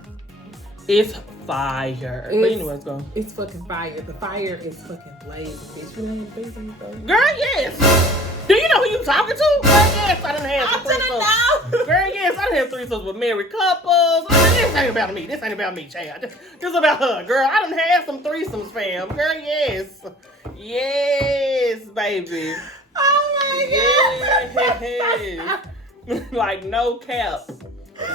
it's fire. But anyways, go. It's fucking fire. The fire is fucking blazing, bitch. You done had a threesome before? Girl, yes. Do you know who you talking to? Girl, yes, I done had some threesomes. Girl, yes, I done had threesomes with married couples. This ain't about me. This ain't about me, Chad. This about her. Girl, I done had some threesomes, fam. Girl, yes. Yes, baby. Oh my god. Yes. Like, no cap.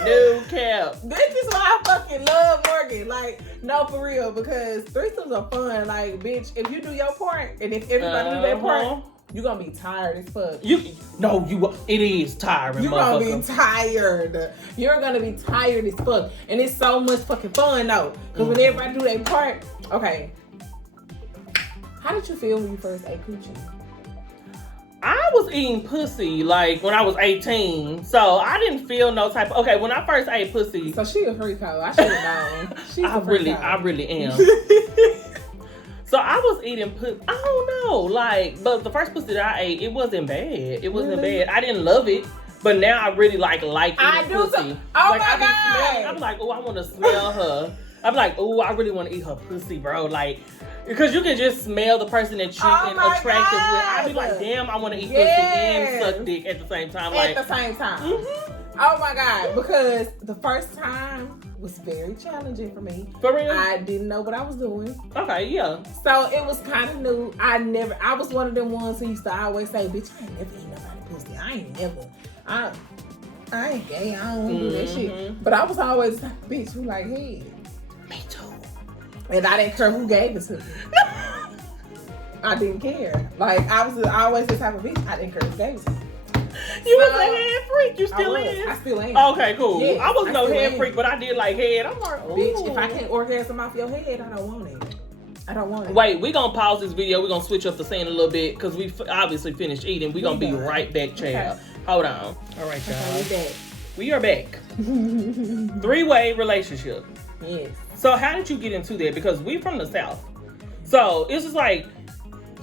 No cap. This is why I fucking love Morgan. Like, no, for real, because threesomes are fun. Like, bitch, if you do your part, and if everybody do their part, you're gonna be tired as fuck. It is tiring, you're gonna be tired. You're gonna be tired as fuck. And it's so much fucking fun, though. Because when everybody do their part, okay. How did you feel when you first ate coochie? I was eating pussy like when I was 18, so I didn't feel no type of, okay, when I first ate pussy. So she a freak hoe. I should have known. She's a freak hoe. I really am. So I was eating pussy. I don't know, like, but the first pussy that I ate, it wasn't bad. It wasn't bad. I didn't love it, but now I really like eating pussy. Oh like, my God. I'm like, oh, I want to smell her. I'm like, oh, I really want to eat her pussy, bro. Like, because you can just smell the person that you're attracted with. I'd be like, damn, I want to eat pussy and suck dick at the same time. At the same time. Mm-hmm. Oh my God. Because the first time was very challenging for me. For real? I didn't know what I was doing. Okay, yeah. So it was kind of new. I was one of them ones who used to always say, bitch, I ain't never eat nobody pussy. I ain't gay. I don't want to do that shit. But I was always like, bitch, who like head? Me too. And I didn't care who gave it to me. I didn't care. Like, I was always the type of bitch, I didn't care who gave it to me. You was a head freak. You still is? I still am. Okay, cool. Yes, I was no head freak, but I did like head. I'm like, ooh. Bitch, if I can't orgasm off your head, I don't want it. I don't want it. Wait, we're going to pause this video. We're going to switch up the scene a little bit because we obviously finished eating. We're going to be right back, child. Okay. Hold on. All right, y'all. Okay, we are back. 3-way relationship. Yes. So how did you get into that? Because we from the South. So it's just like,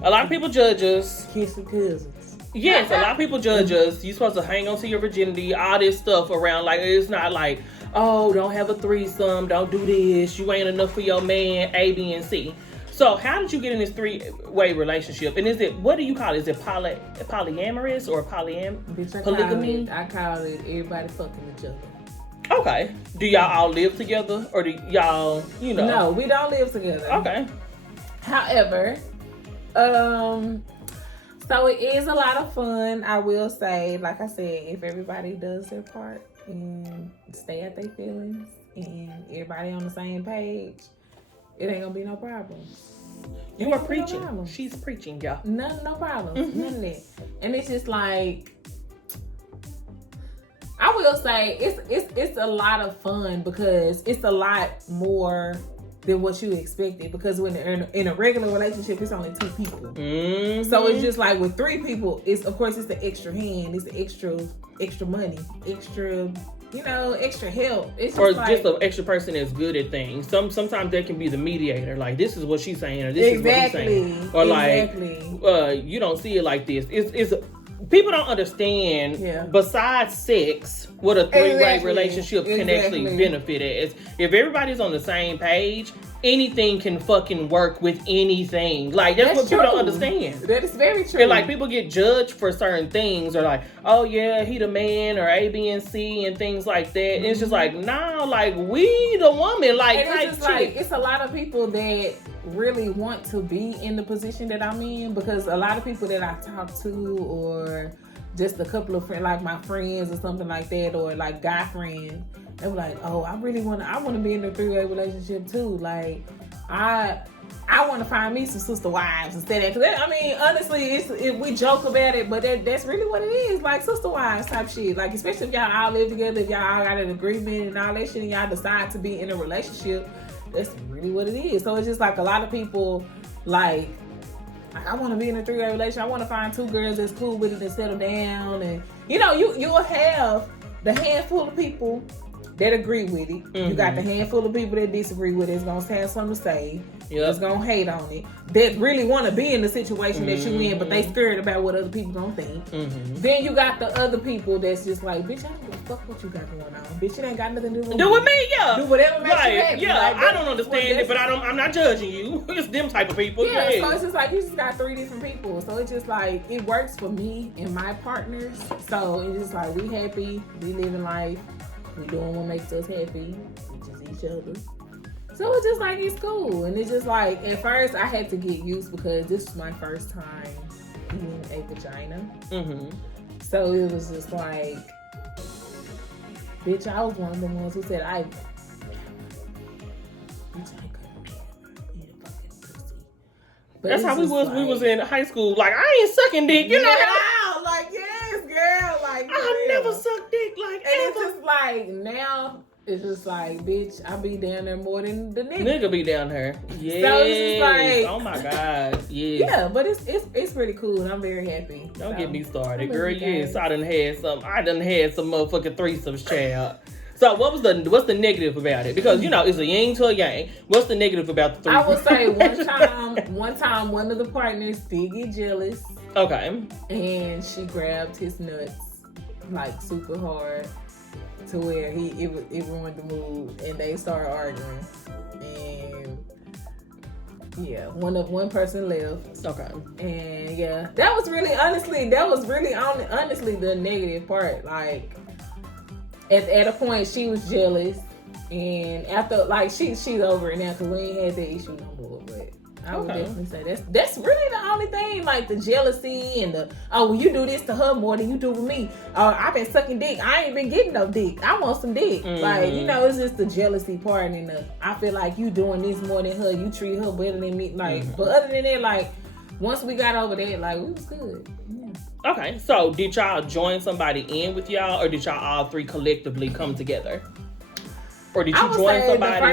a lot of people judge us. Kiss and cousins. Yes, a lot of people judge us. You're supposed to hang on to your virginity, all this stuff around. Like, it's not like, oh, don't have a threesome, don't do this, you ain't enough for your man, A, B, and C. So how did you get in this 3-way relationship? And is it, what do you call it? Is it polyamorous or polygamy? I call it everybody fucking each other. Okay. Do y'all all live together? Or do y'all, you know? No, we don't live together. Okay. However, so it is a lot of fun, I will say. Like I said, if everybody does their part and stay at their feelings and everybody on the same page, it ain't gonna be no problem. You are preaching. No, she's preaching, y'all. No problems. None of that. And it's just like, I will say it's a lot of fun because it's a lot more than what you expected, because when in a regular relationship it's only 2 people. So it's just like with 3 people, it's the extra hand, it's the extra money, extra, extra help. It's just an extra person that's good at things. Sometimes they can be the mediator, like this is what she's saying or this is what he's saying, or like you don't see it like this. It's people don't understand, besides sex, what a 3-way relationship can actually benefit as. If everybody's on the same page, anything can fucking work with anything. Like, that's what people don't understand. That is very true. And like, people get judged for certain things, or like, oh yeah, he the man, or A, B, and C, and things like that. And it's just like, nah, like, we the woman. Like, and it's just like, it's a lot of people that really want to be in the position that I'm in, because a lot of people that I talk to, or just a couple of friends, like my friends or something like that, or like guy friends, they were like, oh, I want to be in a 3-way relationship too. Like, I want to find me some sister wives instead of, I mean, honestly, we joke about it, but that's really what it is, like sister wives type shit. Like, especially if y'all all live together, if y'all all got an agreement and all that shit, and y'all decide to be in a relationship, that's really what it is. So it's just like a lot of people, like I want to be in a 3-way relationship. I want to find 2 girls that's cool with it and settle down. And you'll have the handful of people that agree with it. You got the handful of people that disagree with it. It's gonna have something to say. that's gonna hate on it, that really want to be in the situation that you in, but they scared about what other people gonna think. Then you got the other people that's just like, bitch, I don't give a fuck what you got going on. Bitch, it ain't got nothing to do with me. Yeah. Do whatever makes you happy. Yeah, like, I don't understand it, but I'm not judging you. It's them type of people. Yeah, so it's just like you just got 3 different people. So it's just like it works for me and my partners. So it's just like we happy, we living life, we doing what makes us happy, which is each other. So it's just like it's cool. And it's just like at first I had to get used because this was my first time eating a vagina. So it was just like, bitch, I was one of the ones who said I That's how we was. Like, we was in high school. Like I ain't sucking dick. You know how? Like yes, girl. Like I never sucked dick. Like and it's just like now. It's just like, bitch, I be down there more than the nigga. Nigga be down there. Yeah. So it's just like, oh my God. Yeah. Yeah, but it's pretty cool and I'm very happy. Don't get me started, girl. Yes, I done had some motherfucking threesomes, child. So what's the negative about it? Because it's a yin to a yang. What's the negative about the threesome? I would say one time one of the partners did get jealous. Okay. And she grabbed his nuts like super hard to where it ruined the mood and they started arguing. And yeah, one person left. Okay. And yeah, that was really honestly the negative part. Like at a point she was jealous, and after like she's over it now because we ain't had that issue no more. But I would definitely say that's really the only thing, like the jealousy and the well you do this to her more than you do with me. I've been sucking dick. I ain't been getting no dick. I want some dick. Like it's just the jealousy part and I feel like you doing this more than her. You treat her better than me. Like but other than that, like once we got over that, like we was good. Yeah. Okay, so did y'all join somebody in with y'all, or did y'all all 3 collectively come together? Or did you join somebody?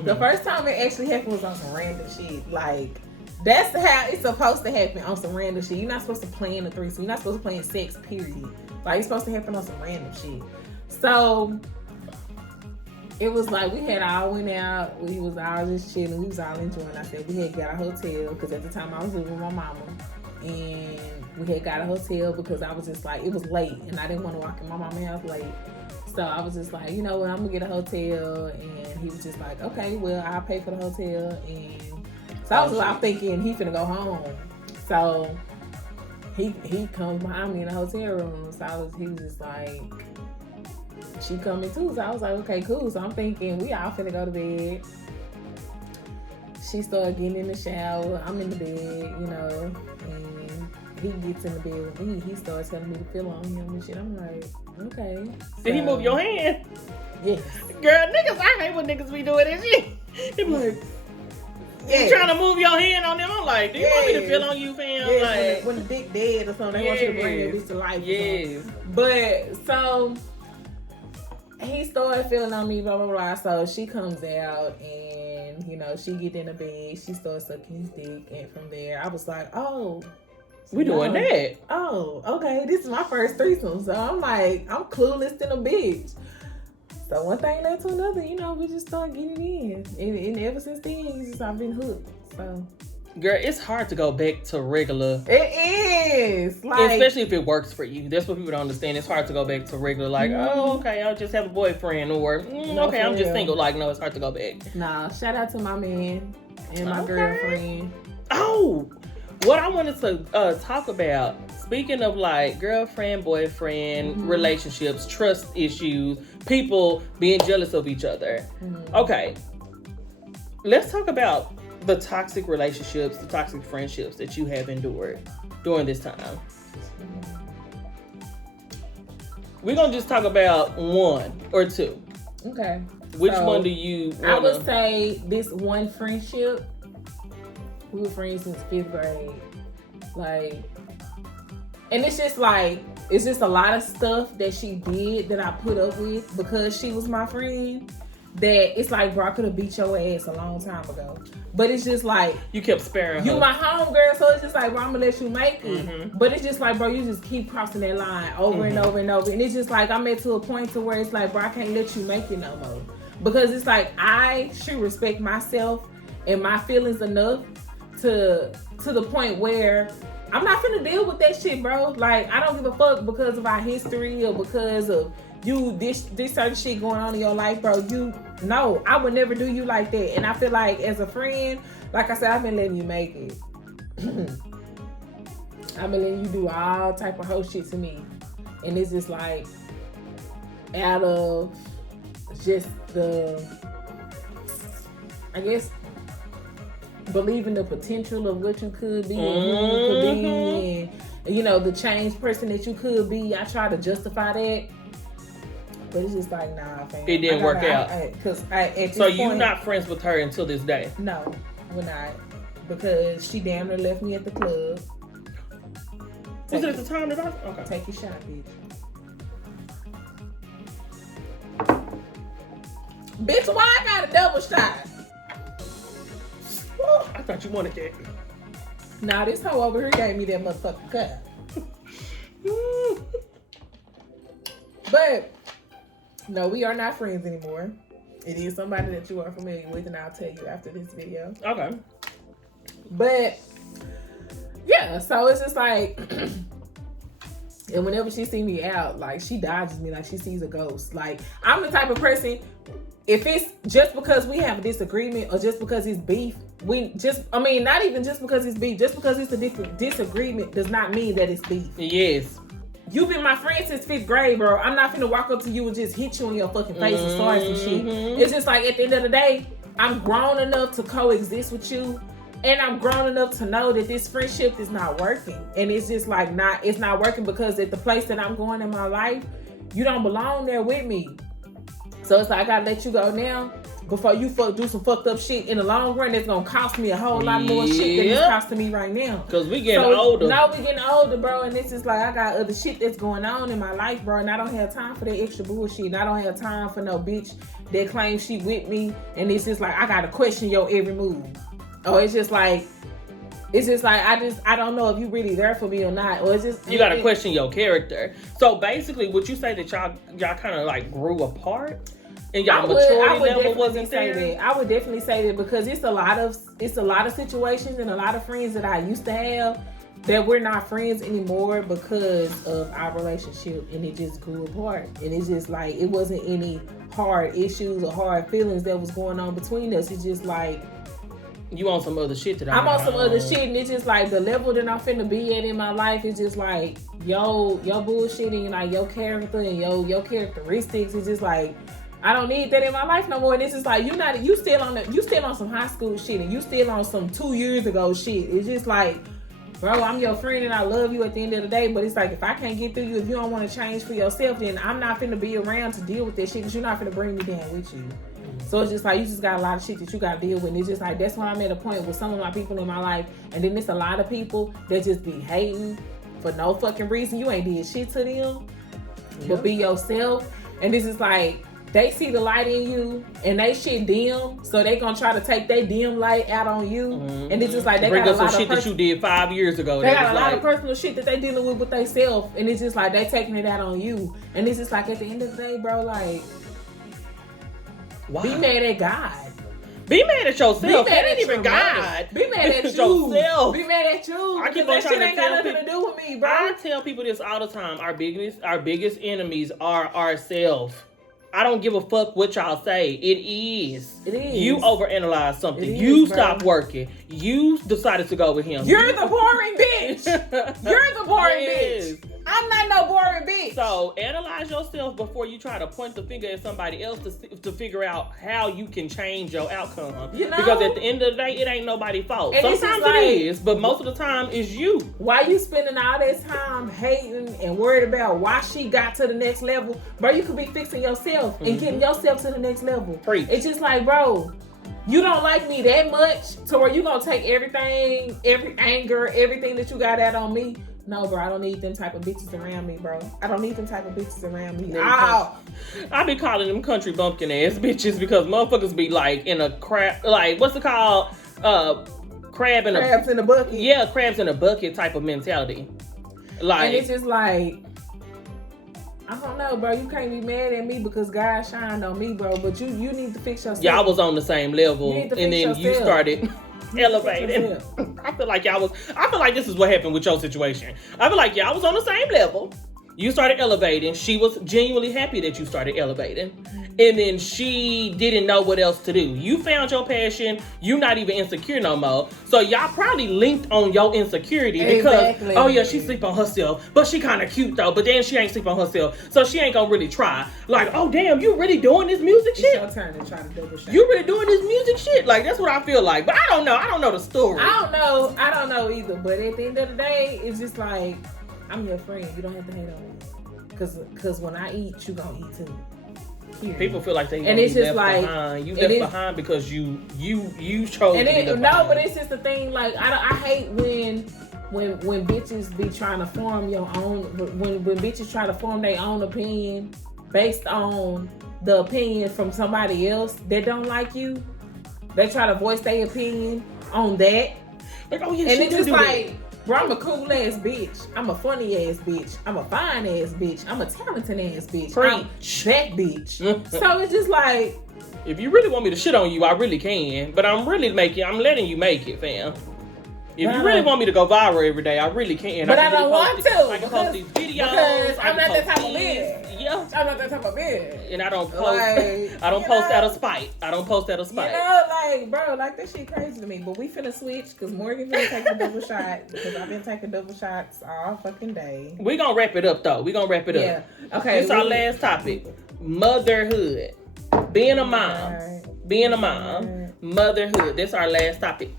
The first time it actually happened was on some random shit. Like, that's how it's supposed to happen, on some random shit. You're not supposed to plan a threesome. You're not supposed to plan sex, period. Like, it's supposed to happen on some random shit. So, it was like we had all went out. We was all just chilling. We was all enjoying. I said we had got a hotel because at the time I was living with my mama. And we had got a hotel because I was just like, it was late. And I didn't want to walk in my mama's house late. So I was just like, you know what, I'm gonna get a hotel. And he was just like, okay, well, I'll pay for the hotel. And so I was like, thinking he finna go home. So he comes behind me in the hotel room. So he was just like, she coming too. So I was like, okay, cool. So I'm thinking we all finna go to bed. She started getting in the shower. I'm in the bed, and he gets in the bed with me. He starts telling me to feel on him and shit. I'm like, okay. Did he move your hand? Yes. Girl, niggas, I hate when niggas be doing this shit. They be like, you trying to move your hand on them? I'm like, do you want me to feel on you, fam? Yeah, like, when the dick dead or something, they want you to bring your bitch to life. Yes. But so he started feeling on me, blah blah blah. So she comes out and she get in the bed. She starts sucking his dick, and from there, I was like, oh. We doing that. Oh, okay. This is my first threesome. So I'm like, I'm clueless than a bitch. So one thing led to another, we just started getting in. And ever since then, I've been hooked. So girl, it's hard to go back to regular. It is. Like, especially if it works for you. That's what people don't understand. It's hard to go back to regular, like, oh, okay, I'll just have a boyfriend, or okay, I'm just single. Like, no, it's hard to go back. Nah, shout out to my man and my girlfriend. Oh, what I wanted to talk about, speaking of like girlfriend, boyfriend, relationships, trust issues, people being jealous of each other. Okay, let's talk about the toxic relationships, the toxic friendships that you have endured during this time. We're going to just talk about 1 or 2. Okay. Which one do you wanna... I would say this one friendship, we were friends since 5th grade. Like, and it's just a lot of stuff that she did that I put up with because she was my friend. That it's like, bro, I could have beat your ass a long time ago. But it's just like, you kept sparing her. You my homegirl, so it's just like, bro, I'm gonna let you make it. But it's just like, bro, you just keep crossing that line over and over and over. And it's just like, I'm at to a point to where it's like, bro, I can't let you make it no more. Because it's like, I should respect myself and my feelings enough to the point where I'm not finna deal with that shit, bro. Like, I don't give a fuck because of our history or because of you, this certain shit going on in your life, bro. No, I would never do you like that. And I feel like as a friend, like I said, I've been letting you make it. I've been letting you do all type of whole shit to me. And it's just like, out of just the, I guess, believing the potential of what you could be and who you could be, and you know, the changed person that you could be. I try to justify that, but it's just like, nah, fam. It didn't work out. So you're not friends with her until this day? No, we're not, because she damn near left me at the club. Was it at the time that I? Okay. Take your shot, bitch. Bitch, why I got a double shot? I thought you wanted that. Nah, this hoe over here gave me that motherfucking cup. But no, we are not friends anymore. It is somebody that you are familiar with, and I'll tell you after this video. Okay. But yeah, so it's just like, and whenever she see me out, like, she dodges me like she sees a ghost. Like, I'm the type of person, if it's just because we have a disagreement or just because it's beef, not even just because it's beef, just because it's a disagreement does not mean that it's beef. Yes. You've been my friend since 5th grade, bro. I'm not finna walk up to you and just hit you in your fucking face and start some shit. It's just like, at the end of the day, I'm grown enough to coexist with you. And I'm grown enough to know that this friendship is not working. And it's just like, it's not working because at the place that I'm going in my life, you don't belong there with me. So it's like, I gotta let you go now before you do some fucked up shit in the long run that's gonna cost me a whole lot more shit than it's costing me right now. Because we getting older. Now we getting older, bro. And it's just like, I got other shit that's going on in my life, bro. And I don't have time for that extra bullshit. And I don't have time for no bitch that claims she with me. And it's just like, I gotta question your every move. Oh, it's just like I don't know if you really there for me or not. Or it's just, you gotta question your character. So basically, would you say that y'all kind of like grew apart, and y'all maturity level wasn't there? I would definitely say that, because it's a lot of situations and a lot of friends that I used to have that we're not friends anymore because of our relationship, and it just grew apart. And it's just like, it wasn't any hard issues or hard feelings that was going on between us. It's just like, you on some other shit I'm on some other shit, and it's just like, the level that I'm finna be at in my life is just like, your bullshit and like your character and your characteristics. It's just like, I don't need that in my life no more. And it's just like, you still on some high school shit, and you still on some 2 years ago shit. It's just like, bro, I'm your friend and I love you at the end of the day, but it's like, if I can't get through you, if you don't want to change for yourself, then I'm not finna be around to deal with that shit, because you're not finna bring me down with you. So it's just like, you just got a lot of shit that you got to deal with. And it's just like, that's when I'm at a point with some of my people in my life. And then there's a lot of people that just be hating for no fucking reason. You ain't did shit to them, but be yourself. And this is like, they see the light in you and they shit dim. So they gonna try to take their dim light out on you. And it's just like, they bring got up some shit that you did 5 years ago. They got a lot of personal shit that they dealing with themselves. And it's just like, they taking it out on you. And it's just like, at the end of the day, bro, like, why? Be mad at God. Be mad at yourself. Be mad at even God. Be mad at yourself. Be mad at you. I keep that shit ain't got nothing to do with me, bro. I tell people this all the time. Our biggest enemies are ourselves. I don't give a fuck what y'all say. It is. You overanalyze something. You stop working. You decided to go with him. You're the boring bitch. You're the boring bitch. I'm not no boring bitch. So analyze yourself before you try to point the finger at somebody else to figure out how you can change your outcome. You know? Because at the end of the day, it ain't nobody's fault. And sometimes it is, but most of the time it's you. Why you spending all this time hating and worried about why she got to the next level? Bro, you could be fixing yourself and getting yourself to the next level. Preach. It's just like, bro, you don't like me that much to where you gonna take everything, every anger, everything that you got out on me. No, bro, I don't need them type of bitches around me, bro. I don't need them type of bitches around me. I be calling them country bumpkin ass bitches because motherfuckers be like in a crab, like, what's it called? Crabs in a bucket. Yeah, crabs in a bucket type of mentality. Like, and it's just like, I don't know, bro. You can't be mad at me because God shined on me, bro. But you need to fix yourself. Y'all was on the same level, and then you started elevating. I feel like this is what happened with your situation. I feel like y'all was on the same level. You started elevating. She was genuinely happy that you started elevating. And then she didn't know what else to do. You found your passion. You're not even insecure no more. So y'all probably linked on your insecurity because, oh yeah, she sleep on herself. But she kind of cute though. But then she ain't sleep on herself. So she ain't gonna really try. Like, oh damn, you really doing this music shit? It's your turn to try to double shot. You really doing this music shit? Like, that's what I feel like. But I don't know. I don't know the story. I don't know either. But at the end of the day, it's just like, I'm your friend. You don't have to hate on me. Cause when I eat, you gonna eat too. Period. People feel like they and it's just like behind. You left behind because you chose to be left behind. But it's just the thing. Like I hate when bitches be trying to form your own. When bitches try to form their own opinion based on the opinion from somebody else that don't like you. They try to voice their opinion on that. Like, oh yeah, and she it's just do like. That. Bro, I'm a cool ass bitch. I'm a funny ass bitch. I'm a fine ass bitch. I'm a talented ass bitch. Preach. I'm that bitch. So it's just like, if you really want me to shit on you, I really can. But I'm letting you make it, fam. If you really want me to go viral every day, I really can. But I don't want to. I can post these videos. Because I'm not that type of bitch. Yeah. I'm not that type of bitch. And I don't post. Like, I don't post out of spite. I don't post out of spite. You know, like, bro, like that shit crazy to me. But we finna switch because Morgan finna take a double shot because I've been taking double shots all fucking day. We gonna wrap it up though. Yeah. Okay. This our last topic. Motherhood. Being a mom. Being a mom. Motherhood. That's our last topic.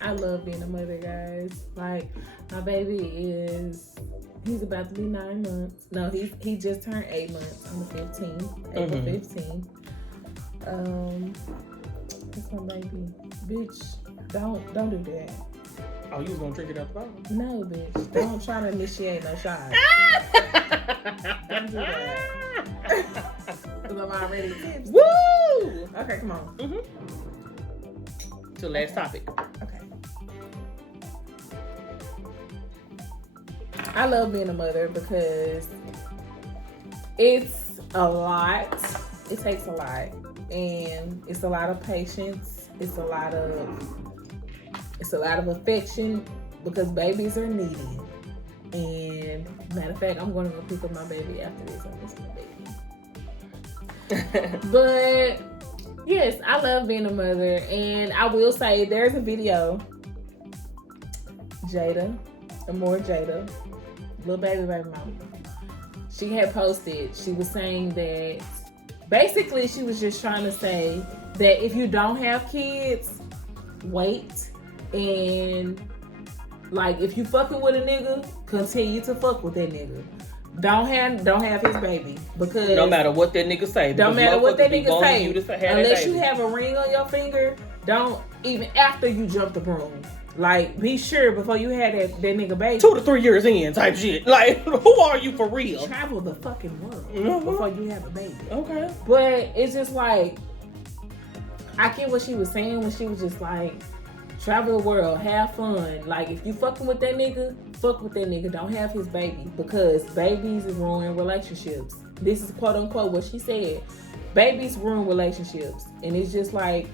I love being a mother, guys. Like, my baby he's about to be 9 months. No, he just turned 8 months on the 15th, April 15th. That's my baby. Bitch, don't do that. Oh, you was gonna drink it out the bottle? No, bitch. Don't try to initiate no shot. Don't do that. Because I'm already tipsy. Woo! Okay, come on. To last topic. Okay. I love being a mother because it's a lot. It takes a lot. And it's a lot of patience. It's a lot of affection because babies are needy. And matter of fact, I'm going to go pick up my baby after this. I miss my baby. But yes, I love being a mother. And I will say there's a video. Jada, little baby mama. She had posted, she was saying that basically she was just trying to say that if you don't have kids, wait. And like if you fucking with a nigga, continue to fuck with that nigga. Don't have his baby because no matter what that nigga say. Don't matter what that nigga say. Unless you have a ring on your finger, don't even after you jump the broom. Like, be sure before you had that nigga baby. 2 to 3 years in type shit. Like, who are you for real? Travel the fucking world before you have a baby. Okay. But it's just like, I get what she was saying when she was just like, travel the world, have fun. Like, if you fucking with that nigga, fuck with that nigga. Don't have his baby because babies ruin relationships. This is quote unquote what she said. Babies ruin relationships. And it's just like,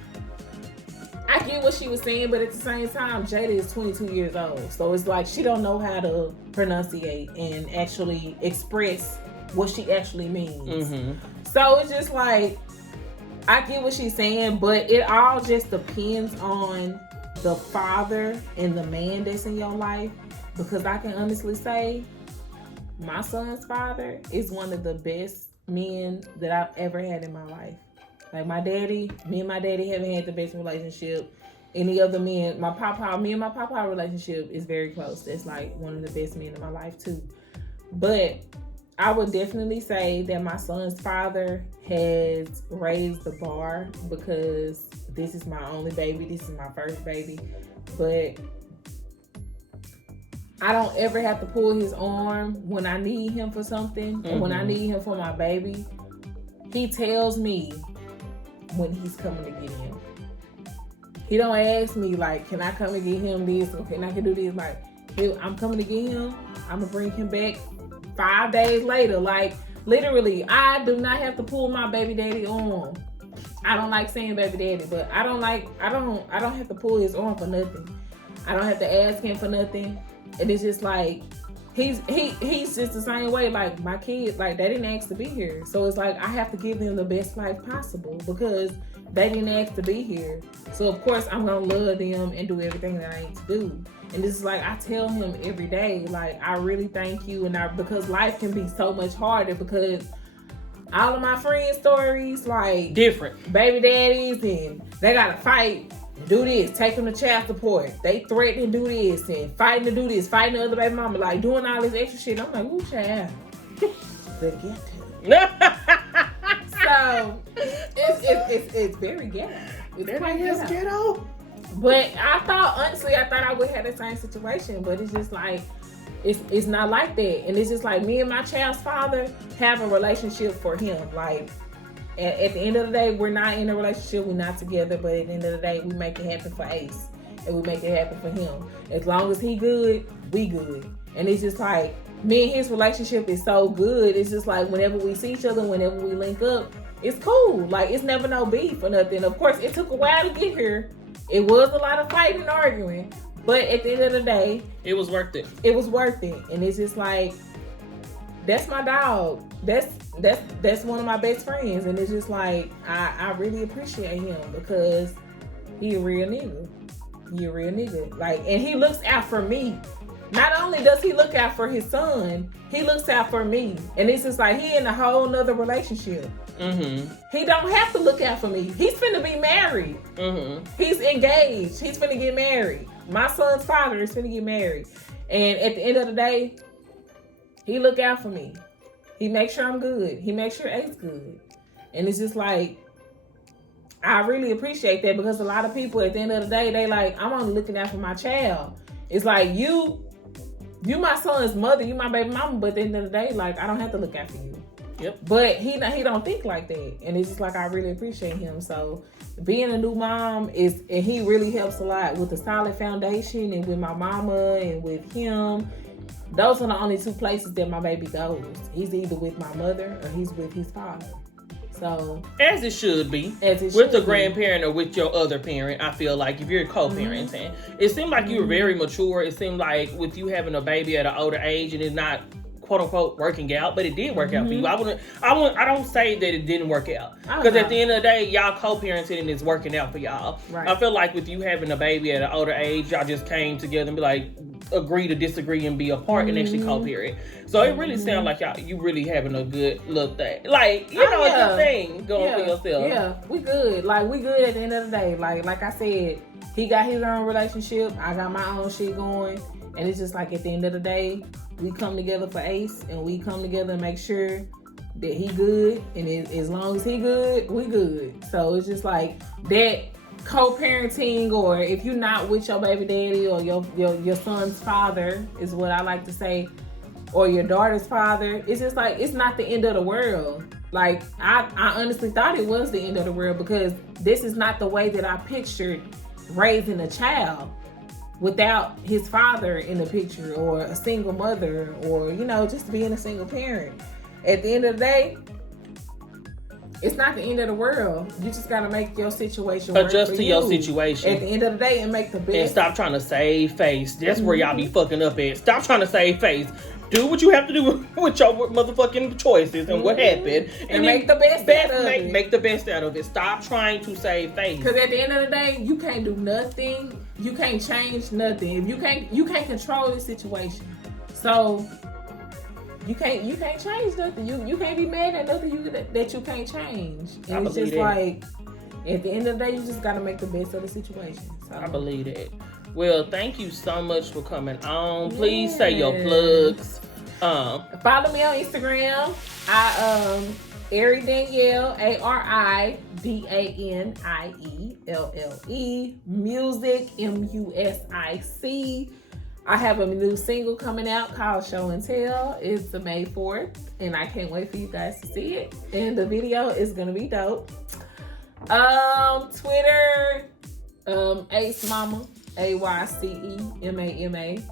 I get what she was saying, but at the same time, Jada is 22 years old. So it's like she don't know how to pronunciate and actually express what she actually means. So it's just like, I get what she's saying, but it all just depends on the father and the man that's in your life. Because I can honestly say, my son's father is one of the best men that I've ever had in my life. Like me and my daddy haven't had the best relationship. Any other men, me and my papa relationship is very close. That's like one of the best men in my life too. But I would definitely say that my son's father has raised the bar because this is my only baby. This is my first baby. But I don't ever have to pull his arm when I need him for something or when I need him for my baby. He tells me when he's coming to get him. He don't ask me like, can I come and get him this or can I do this? Like, I'm coming to get him. I'm gonna bring him back 5 days later. Like, literally, I do not have to pull my baby daddy arm. I don't like saying baby daddy, but I don't have to pull his arm for nothing. I don't have to ask him for nothing. And it's just like, he's just the same way. Like, my kids, like, they didn't ask to be here. So it's like, I have to give them the best life possible because they didn't ask to be here. So of course I'm gonna love them and do everything that I need to do. And this is like, I tell him every day, like, I really thank you. And because life can be so much harder, because all of my friends' stories, like, different baby daddies, and they gotta fight, do this, take them to child support. They threaten to do this and fighting to do this, fighting the other baby mama, like doing all this extra shit. I'm like, ooh, child. The ghetto. So it's very ghetto. It's quite ghetto. But I thought I would have the same situation, but it's just like, it's not like that. And it's just like, me and my child's father have a relationship for him. Like, at the end of the day, we're not in a relationship, we're not together, but at the end of the day, we make it happen for Ace. And we make it happen for him. As long as he good, we good. And it's just like, me and his relationship is so good. It's just like, whenever we see each other, whenever we link up, it's cool. Like, it's never no beef or nothing. Of course, it took a while to get here. It was a lot of fighting and arguing. But at the end of the day, it was worth it. It was worth it. And it's just like, that's my dog. That's one of my best friends. And it's just like, I really appreciate him because he a real nigga. He a real nigga. Like, and he looks out for me. Not only does he look out for his son, he looks out for me. And it's just like, he in a whole nother relationship. Mm-hmm. He don't have to look out for me. He's finna be married. Mm-hmm. He's engaged. He's finna get married. My son's father is finna get married. And at the end of the day, he look out for me. He makes sure I'm good. He makes sure Ace good. And it's just like, I really appreciate that, because a lot of people at the end of the day, they like, I'm only looking out for my child. It's like, you my son's mother, you my baby mama, but at the end of the day, like, I don't have to look after you. Yep. But he don't think like that. And it's just like, I really appreciate him. So being a new mom and he really helps a lot with the solid foundation, and with my mama and with him. Those are the only two places that my baby goes. He's either with my mother or he's with his father. So, as it should be, with the grandparent or with your other parent. I feel like if you're co-parenting, it seemed like you were very mature. It seemed like with you having a baby at an older age and it's not quote unquote working out, but it did work out for you. I don't say that it didn't work out, because at the end of the day, y'all co-parenting and it's working out for y'all. Right. I feel like with you having a baby at an older age, y'all just came together and be like, agree to disagree and be apart and actually co-parent. So it really sounds like you really having a good little thing, like, you know, a good thing going for yourself. Yeah, we good. Like, we good at the end of the day. Like I said, he got his own relationship, I got my own shit going, and it's just like, at the end of the day, we come together for Ace, and we come together and make sure that he good, and as long as he good, we good. So it's just like that co-parenting, or if you're not with your baby daddy or your son's father, is what I like to say, or your daughter's father, it's just like, it's not the end of the world. Like, I honestly thought it was the end of the world, because this is not the way that I pictured raising a child without his father in the picture, or a single mother, or, you know, just being a single parent. At the end of the day, it's not the end of the world. You just gotta make your situation work adjust for to you your situation at the end of the day, and make the best. And stop trying to save face. That's where y'all be fucking up at. Stop trying to save face. Do what you have to do with your motherfucking choices and what happened, and make the best out of it. Make the best out of it. Stop trying to save face. Because at the end of the day, you can't do nothing. You can't change nothing. If you can't control the situation. So you can't change nothing. You can't be mad at nothing that you can't change. And it's just like, at the end of the day, you just gotta make the best of the situation. So I believe that. Well, thank you so much for coming on. Please say your plugs. Follow me on Instagram. Ari Danielle, AriDanielle, Music, MUSIC. I have a new single coming out called Show and Tell. It's the May 4th, and I can't wait for you guys to see it. And the video is gonna be dope. Twitter, Ace Mama, AYCEMAMA.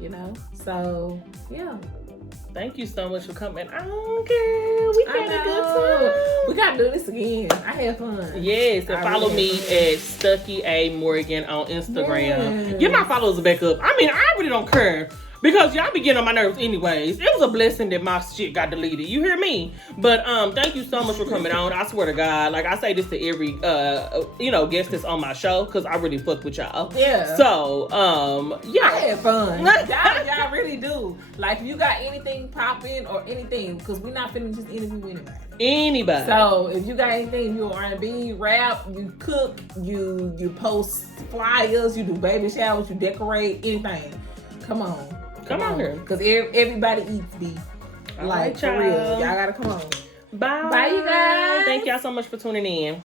You know, so yeah. Thank you so much for coming on, girl. We had a good time. We gotta do this again. I had fun. Yes, and follow me at Stucky A Morgan on Instagram. Yes. Get my followers back up. I mean, I really don't care. Because y'all be getting on my nerves anyways. It was a blessing that my shit got deleted. You hear me? But thank you so much for coming on. I swear to God, like I say this to every guest that's on my show, because I really fuck with y'all. Yeah. So yeah. I had fun. y'all really do. Like if you got anything popping or anything, because we're not finna just interview anybody. So if you got anything, you R&B, rap, you cook, you post flyers, you do baby showers, you decorate, anything. Come on here. Because everybody eats beef. All like, right, for real. Y'all gotta come on. Bye. Bye, you guys. Thank y'all so much for tuning in.